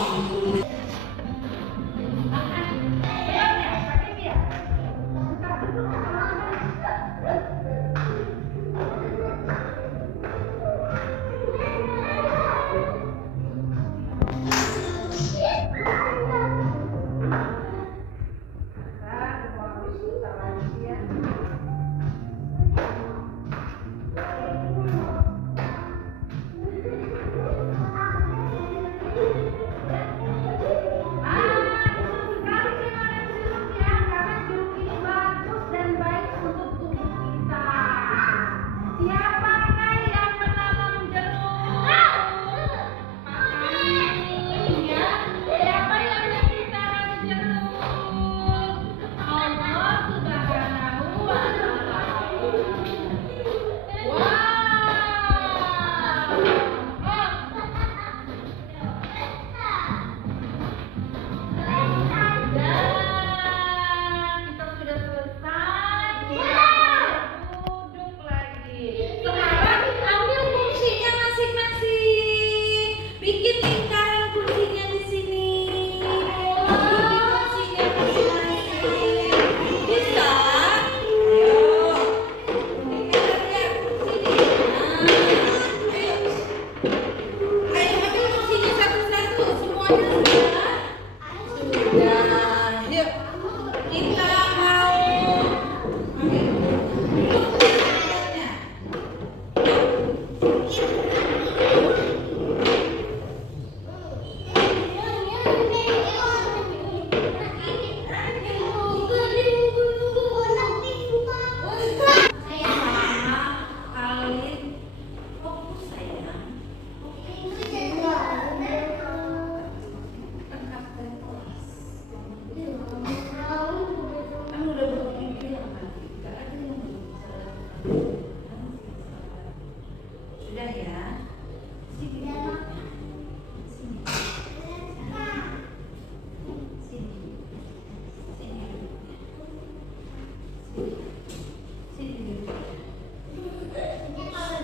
Sudah ya. Sini. Sini. Sini. Sini. Sini.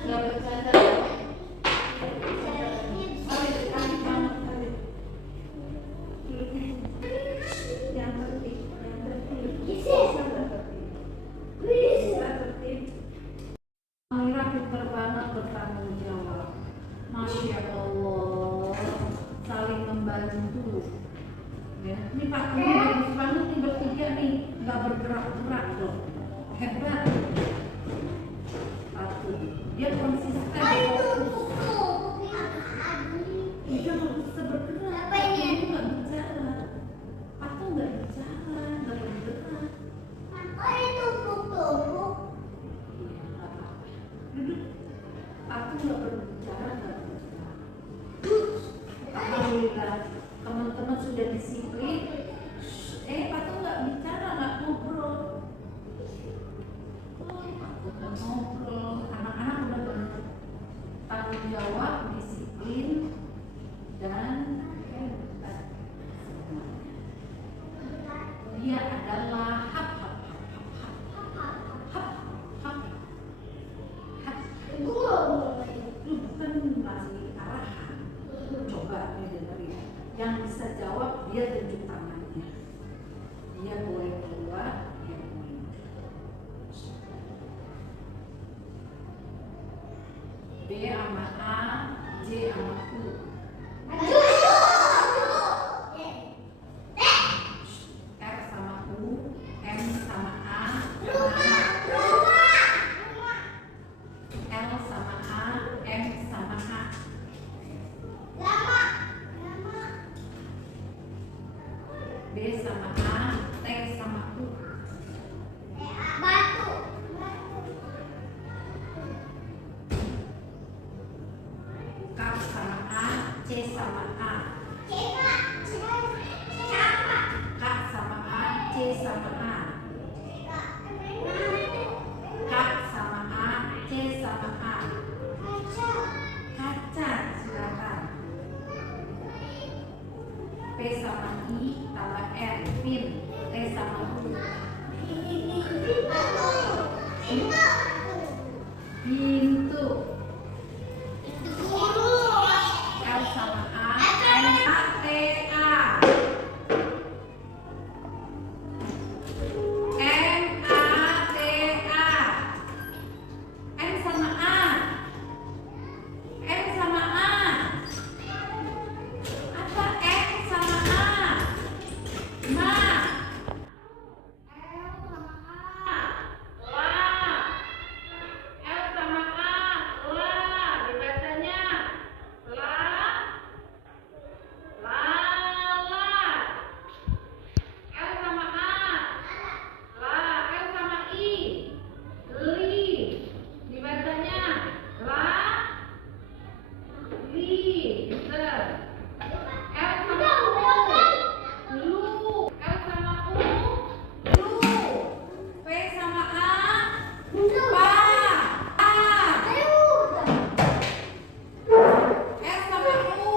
Nggak bercanda. Yang tertib. Amira pintar banget bertanggung jawab. Masya Allah, saling membantu. Ya, ini pakainya bagus banget nih bertiga nih, nggak bergerak-gerak loh, hebat. Satu, dia konsisten. Dia nggak bisa bergerak. Dia nggak bicara. Aku nggak bicara, nggak bergerak. Patung nggak berbicara, nggak berbicara. Alhamdulillah teman-teman sudah disiplin. Patung nggak bicara, nggak ngobrol. Patung nggak ngobrol. Anak-anak udah bertanggung jawab, disiplin, dan dia adalah hap hap hap hap hap hap hap. Bukan ngasih arahan. Coba dia dengerin. Yang bisa jawab dia tunjuk tangannya. Dia boleh keluar, dia boleh. B sama A, J sama U. R sama U, M sama A, L sama A, M sama A. B sama A, T sama U. K sama A, C sama A. K sama A, C sama A. K sama A, C sama A. Kaca, silakan. P sama I tambah R, pin. T sama U. Pintu. L sama A, M A T A. M A T A. M sama A. M sama A. Apa M sama A? Ma. L sama A. La. L sama A. La. Dibacanya la. La. La. L sama A. La. L sama I. Li. Dibacanya la. Li. Pinter. L sama U. Lu. L sama U. Lu. P sama A. Pa. A. S sama U.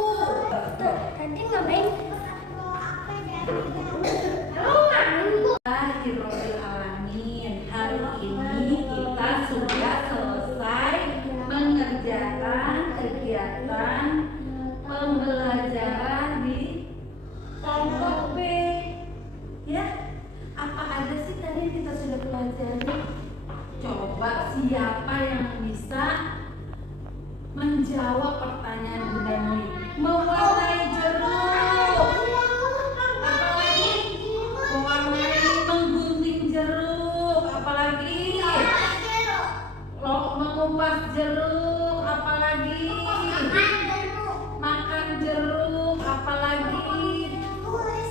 Bismillahirrahmanirrahim. Hari ini kita sudah selesai mengerjakan kegiatan pembelajaran di kelompok B. Ya, apa aja sih tadi yang kita sudah pelajari? Coba siapa yang bisa menjawab pertanyaan Bunda Nui? Mewarnai jeruk. Apalagi? Mewarnai, menggunting jeruk. Apalagi? Mengupas jeruk. Apalagi? Makan jeruk. Apalagi?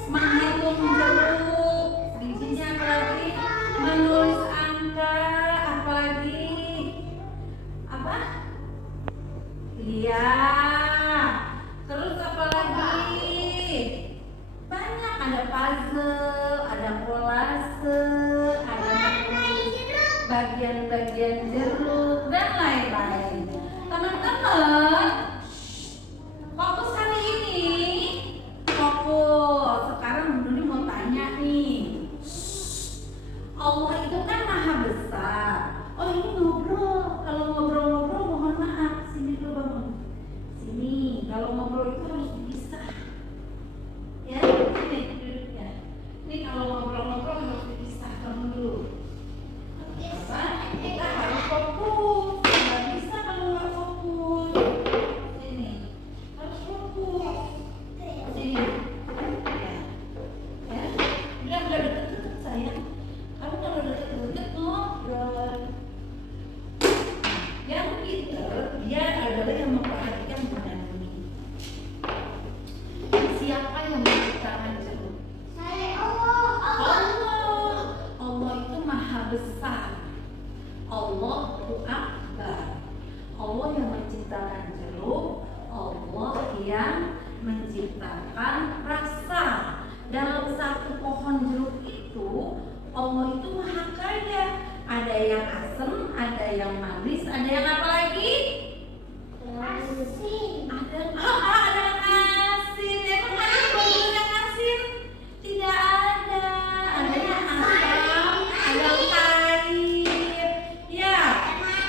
Menghitung jeruk. Bijinya apalagi? Menulis angka. Apalagi? Apa? Iya. Terus apa lagi? Banyak, ada puzzle, ada kolase, ada menulis bagian-bagian jeruk dan lain-lain. Teman-teman, fokus hari ini. Fokus. Sekarang Bunda Nuni mau tanya nih. Allah itu kan maha besar. Oh, ini ngobrol. Kalau ngobrol-ngobrol mohon maaf. Sini dulu bangun. Sini. Kalau ngobrol itu harus dipisah. Ya, sini duduknya. Ini kalau ngobrol-ngobrol harus dipisah. Bangun dulu. Apa? Kita harus fokus. Nggak bisa kalau nggak fokus. Sini. Harus fokus. Sini. Ya. Ya. Udah deket-deket sayang. Kamu kalau deket-deket ngobrol. Yang pintar dia adalah yang memperhatikan Bunda Nuni. Siapa yang menciptakan jeruk? Allah. Allah itu maha besar. Allahu Akbar. Allah yang menciptakan jeruk, Allah yang menciptakan rasa. Dalam satu pohon jeruk itu, Allah itu maha kaya. Ada yang asam, ada yang manis, ada yang apa lagi? Asin. Ada yang asin. Emang ada pohon yang asin? Tidak ada. Ada yang asam, ada yang pahit. Ya,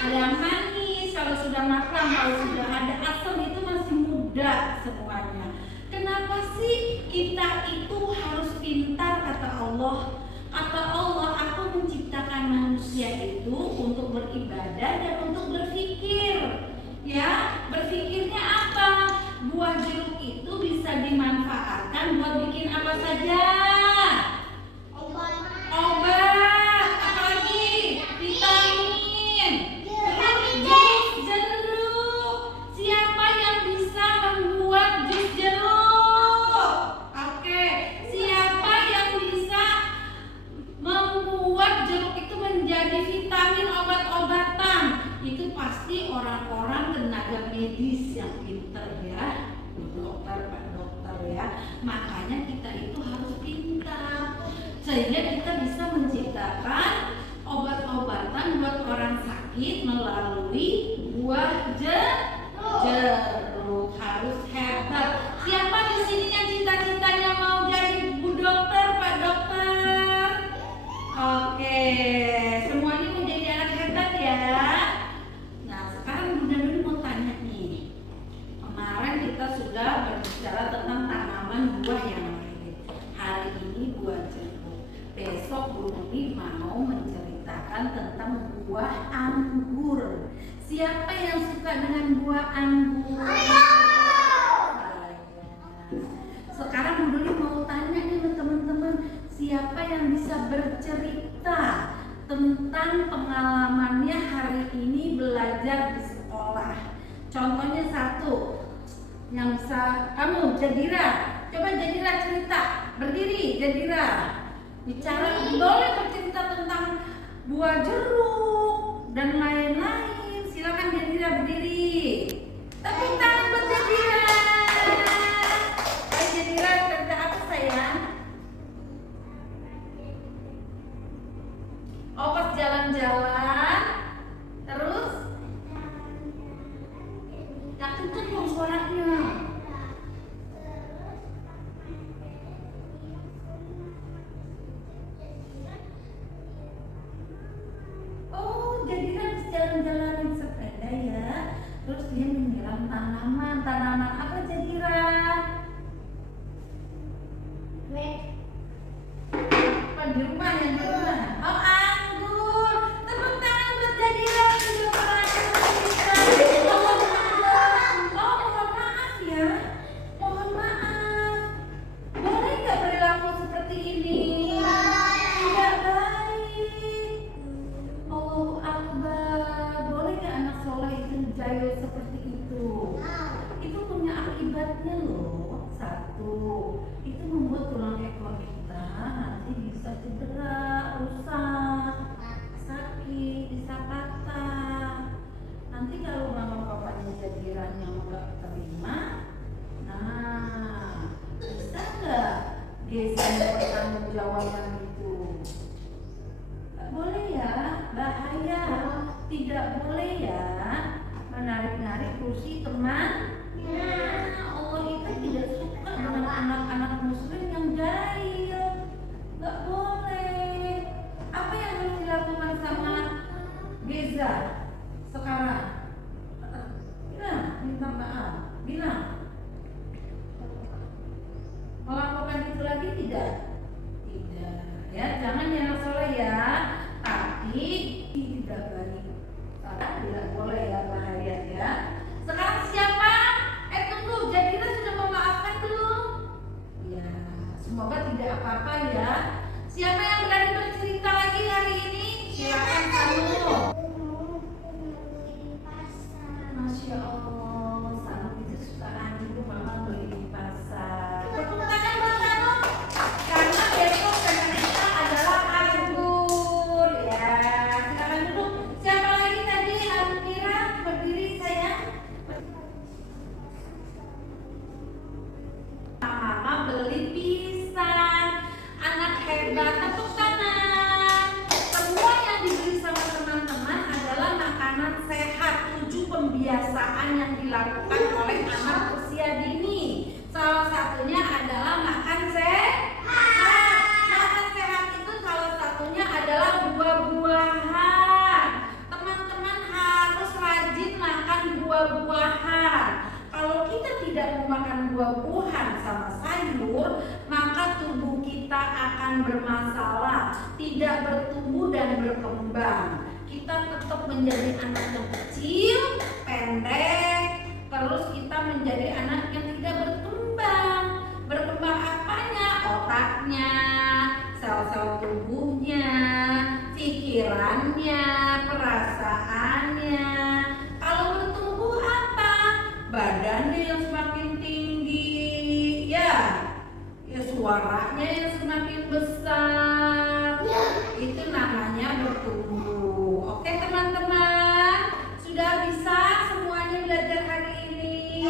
ada yang manis. Kalau sudah matang, kalau sudah ada asam itu masih muda semuanya. Kenapa sih kita itu harus pintar, kata Allah? Kata Allah, aku menciptakan manusia itu untuk beribadah dan untuk berpikir. Ya, berpikirnya apa? Buah jeruk itu bisa dimanfaatkan buat bikin apa saja? Obat, apalagi vitamin. Jus jeruk. Siapa yang bisa membuat jus jeruk? Oke, siapa yang bisa membuat jeruk itu menjadi vitamin obat-obatan? Itu pasti orang-orang tenaga medis yang pinter ya, dokter, Pak Dokter ya. Makanya kita itu harus pintar sehingga kita bisa menciptakan obat-obatan buat orang sakit melalui buah jeruk. Harus hebat. Siapa di sini yang cita-citanya mau jadi Bu Dokter, Pak Dokter? Oke, semuanya mau jadi anak hebat ya. Nah, sekarang Bunda Nuni mau tanya nih. Kemarin kita sudah berbicara tentang tanaman buah yang lain. Hari ini buah jeruk. Besok Bu Nuni mau menceritakan tentang buah anggur. Siapa yang suka dengan buah anggur? Sekarang Bu Nuni mau tanya nih ke teman-teman, siapa yang bisa bercerita tentang pengalamannya hari ini belajar di sekolah? Contohnya satu, yang bisa kamu, Jadira. Coba Jadira cerita, berdiri Jadira. Bicara, boleh bercerita tentang buah jeruk dan lain-lain. Silakan Jadira berdiri. Tepuk tangan buat Jadira. Ayo Jadira, cerita apa sayang? Oh, pas jalan-jalan, terus yang kenceng dong suaranya. Oh, jadi kan jalan-jalanin sepeda ya. Terus dia menyiram tanaman. Tanaman apa Jadira? Apa di rumah yang di rumah? Oh, anggur. Tepuk tangan buat Jadira yang sudah pernah cerita. Oh, mohon maaf ya. Mohon maaf. Boleh nggak perilaku seperti ini? Tidak baik. Allahu Akbar. Boleh nggak anak soleh itu jahil seperti itu? Itu punya akibatnya loh. Satu, itu membuat tulang ekor kita nanti bisa cedera, rusak, sakit, bisa patah. Nanti kalau mama papanya Jadiranya nggak terima, nah bisa nggak geser pertanggungjawaban itu? Nggak boleh ya, bahaya. Tidak boleh ya menarik-narik kursi teman. Nah, Allah itu tidak suka dengan anak-anak muslim yang jahil. Nggak boleh. Apa yang harus dilakukan sama Geza sekarang? Bilang, minta maaf. Bilang. Melakukan itu lagi tidak? Tidak. Ya, jangan yang soleh ya. Tapi tidak baik. Tidak boleh ya, bahaya ya. Sekarang siapa? Tunggu, Jadira sudah memaafkan belum? Ya, semoga tidak apa-apa ya. Siapa yang berani bercerita lagi hari ini? Silakan kamu. kebiasaan yang dilakukan oleh anak usia dini. Salah satunya adalah makan sehat. Makan sehat itu salah satunya adalah buah-buahan. Teman-teman harus rajin makan buah-buahan. Kalau kita tidak memakan buah-buahan sama sayur, maka tubuh kita akan bermasalah, tidak bertumbuh dan berkembang. Kita tetap menjadi anak yang kecil, pendek, terus kita menjadi anak yang tidak berkembang. Berkembang apanya? Otaknya, sel-sel tubuhnya, pikirannya, perasaannya. Kalau bertumbuh apa? Badannya yang semakin tinggi, ya suaranya yang semakin besar. Itu namanya bertumbuh. Oke teman-teman, sudah bisa semuanya belajar hari ini?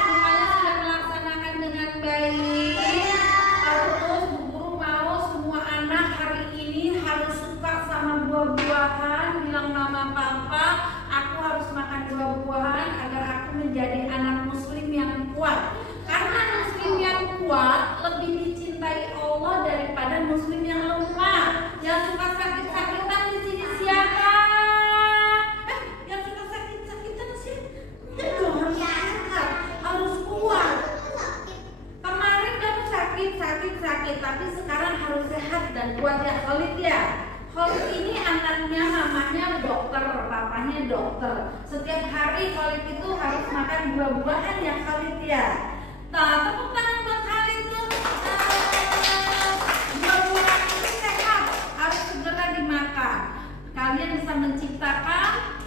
Semuanya sudah melaksanakan dengan baik? Terus Bu Guru mau semua anak hari ini harus suka sama buah-buahan. Bilang mama papa, aku harus makan buah-buahan agar aku menjadi anak muslim yang kuat. Karena muslim yang kuat lebih dicintai Allah daripada muslim yang lemah. Yang suka sakit-sakitan di sini siapa? Yang suka sakit-sakitan siapa? Enggak dong, harus sehat, harus kuat. Kemarin kamu sakit, tapi sekarang harus sehat dan kuat ya Khalid ya. Khalid ini anaknya, mamanya dokter, papanya dokter. Setiap hari Khalid itu harus makan buah-buahan ya Khalid ya. Nah, tepuk tangan buat Khalid tuh. Buah-buahan ini sehat, harus segera dimakan. Kalian bisa menciptakan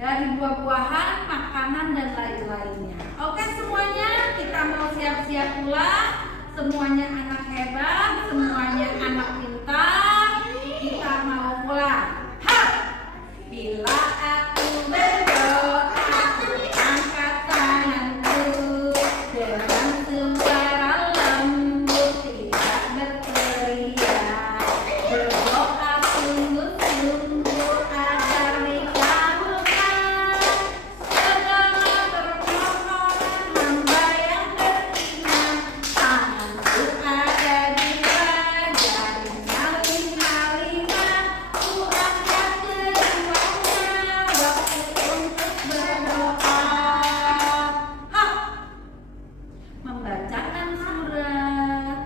dari buah-buahan, makanan dan lain-lainnya. Oke semuanya, kita mau siap-siap pulang. Semuanya anak hebat, semuanya anak pintar. Kita mau pulang. Bila aku berdoa, angkat tanganku dengan suara lembut, tidak berteriak. Berdoa sungguh-sungguh agar dikabulkan segala permohonan hamba yang beriman. Tanganku ada di wajah lima-lima, ku angkat keduanya waktu untuk berdoa. Membacakan surat.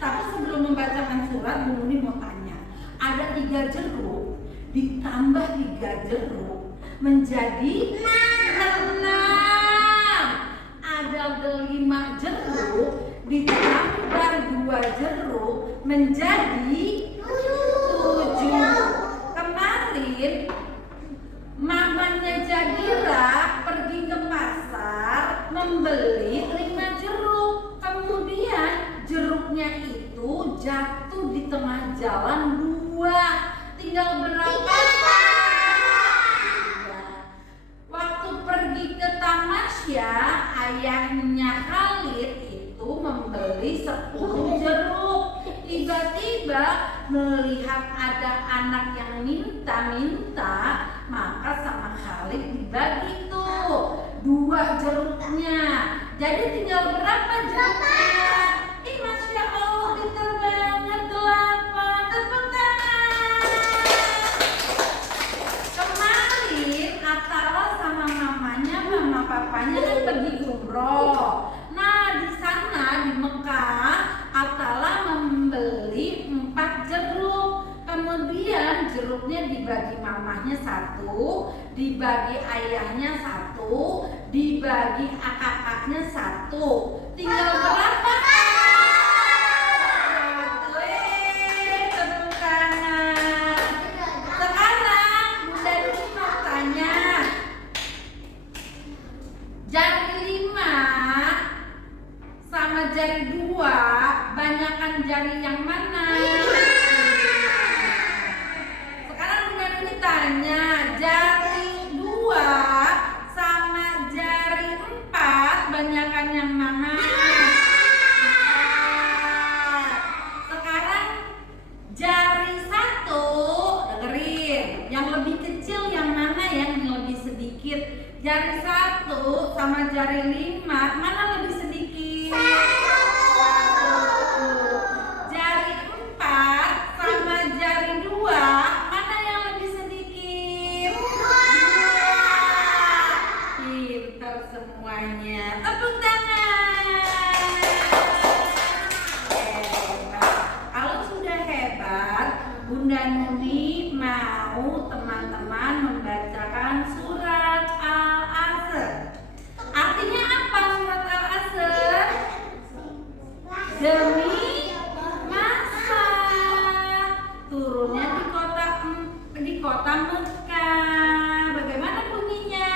Tapi sebelum membacakan surat, Bu Nuni mau tanya. Ada 3 jeruk ditambah 3 jeruk menjadi 6. Ada 5 jeruk ditambah 2 jeruk menjadi 7. Kemarin mamanya Jadira pergi ke pasar membeli 5 jeruk. Kemudian jeruknya itu jatuh di tengah jalan 2. Tinggal berapa? 3. Waktu pergi ke Tamasya, ayahnya Khalid itu membeli 10 jeruk. Tiba-tiba melihat ada anak yang minta-minta, maka sama Khalid dibagi tuh 2 jeruknya. Jadi tinggal berapa jeruknya? Masya Allah, pintar banget, 8. Tepuk tangan. Kemarin Atala sama mamanya, mama papanya kan pergi umroh. Nah di sana di Mekah, Atala membeli 4 jeruk. Kemudian jeruknya dibagi mamahnya 1, dibagi ayahnya 1, dibagi kakaknya 1. Tinggal berapa? Tepuk tangan. Sekarang Bunda Dini mau tanya, jari 5 sama jari 2 banyakan jari yang mana? Sekarang Bunda Dini tanya, jari 2 sama jari 4 banyakan yang mana? Jari 1 sama jari 5 mana lebih sedikit? Jari 4 sama jari 2 mana yang lebih sedikit? 2. Pintar semuanya. Tepuk tangan. Hebat. Kalau sudah hebat, Bunda Nuni mau teman-teman membacakan surat Al-Asr. Artinya apa surat Al-Asr? Demi masa. Turunnya di kota Mekah. Bagaimana bunyinya?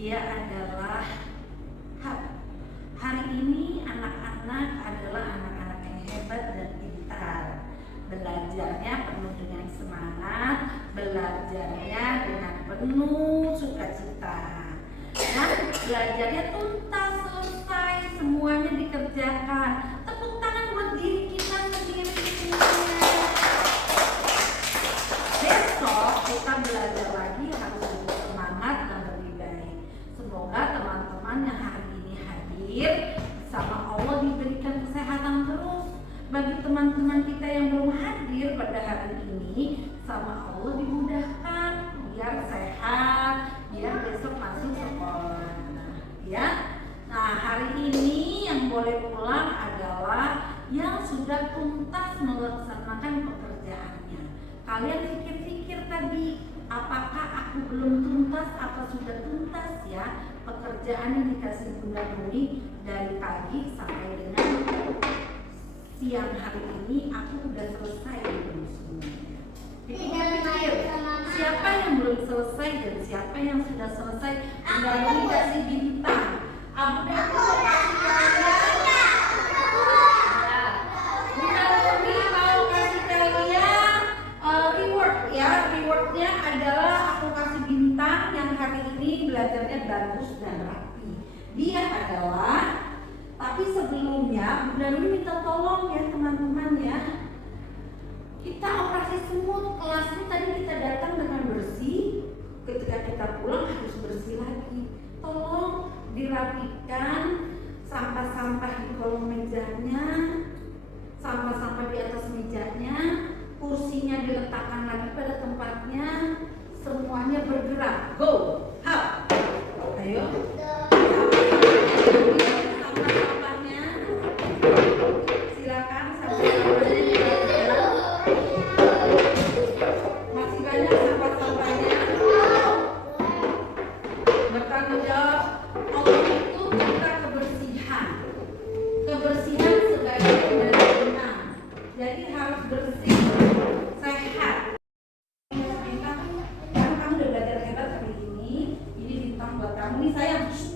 Dia adalah hari ini anak-anak adalah anak-anak yang hebat dan pintar. Belajarnya penuh dengan semangat, belajarnya dengan penuh sukacita. Dan belajarnya tuntas, selesai, semuanya dikerjakan. Tepuk tangan buat diri kita sendiri semuanya. Besok kita belajar lagi harus lebih semangat dan lebih baik. Semoga teman-teman yang hari ini hadir sama Allah diberikan kesehatan terus. Bagi teman-teman kita yang belum hadir pada hari ini, sama Allah dimudahkan biar sehat, biar besok masuk sekolah. Ya. Nah, hari ini yang boleh pulang adalah yang sudah tuntas melaksanakan pekerjaannya. Kalian pikir-pikir tadi, apakah aku belum tuntas atau sudah tuntas ya? Pekerjaan yang dikasih Bunda Nuni dari pagi sampai dengan siang hari ini aku udah selesai belum semuanya? Pikir-pikir, siapa yang belum selesai dan siapa yang sudah selesai? Bunda Nuni kasih bintang. Bunda Nuni kasih kalian. Bunda Nuni mau kasih kalian reward ya. Rewardnya adalah aku kasih bintang yang hari ini belajarnya bagus dan rapi. Dia adalah, tapi sebelumnya Bunda Nuni minta tolong ya teman-teman ya. Kita operasi semut, kelasnya tadi kita datang dengan bersih. Ketika kita pulang harus bersih lagi. Tolong dirapikan sampah-sampah di kolong mejanya, sampah-sampah di atas mejanya, kursinya diletakkan lagi pada tempatnya, semuanya bergerak. Go, hap, ayo. Sampah-sampahnya, silakan sampah-sampahnya. Masih banyak sampah-sampahnya. Bertanggung jawab. Allah itu minta kebersihan. Kebersihan sebagai dari diam. Shh.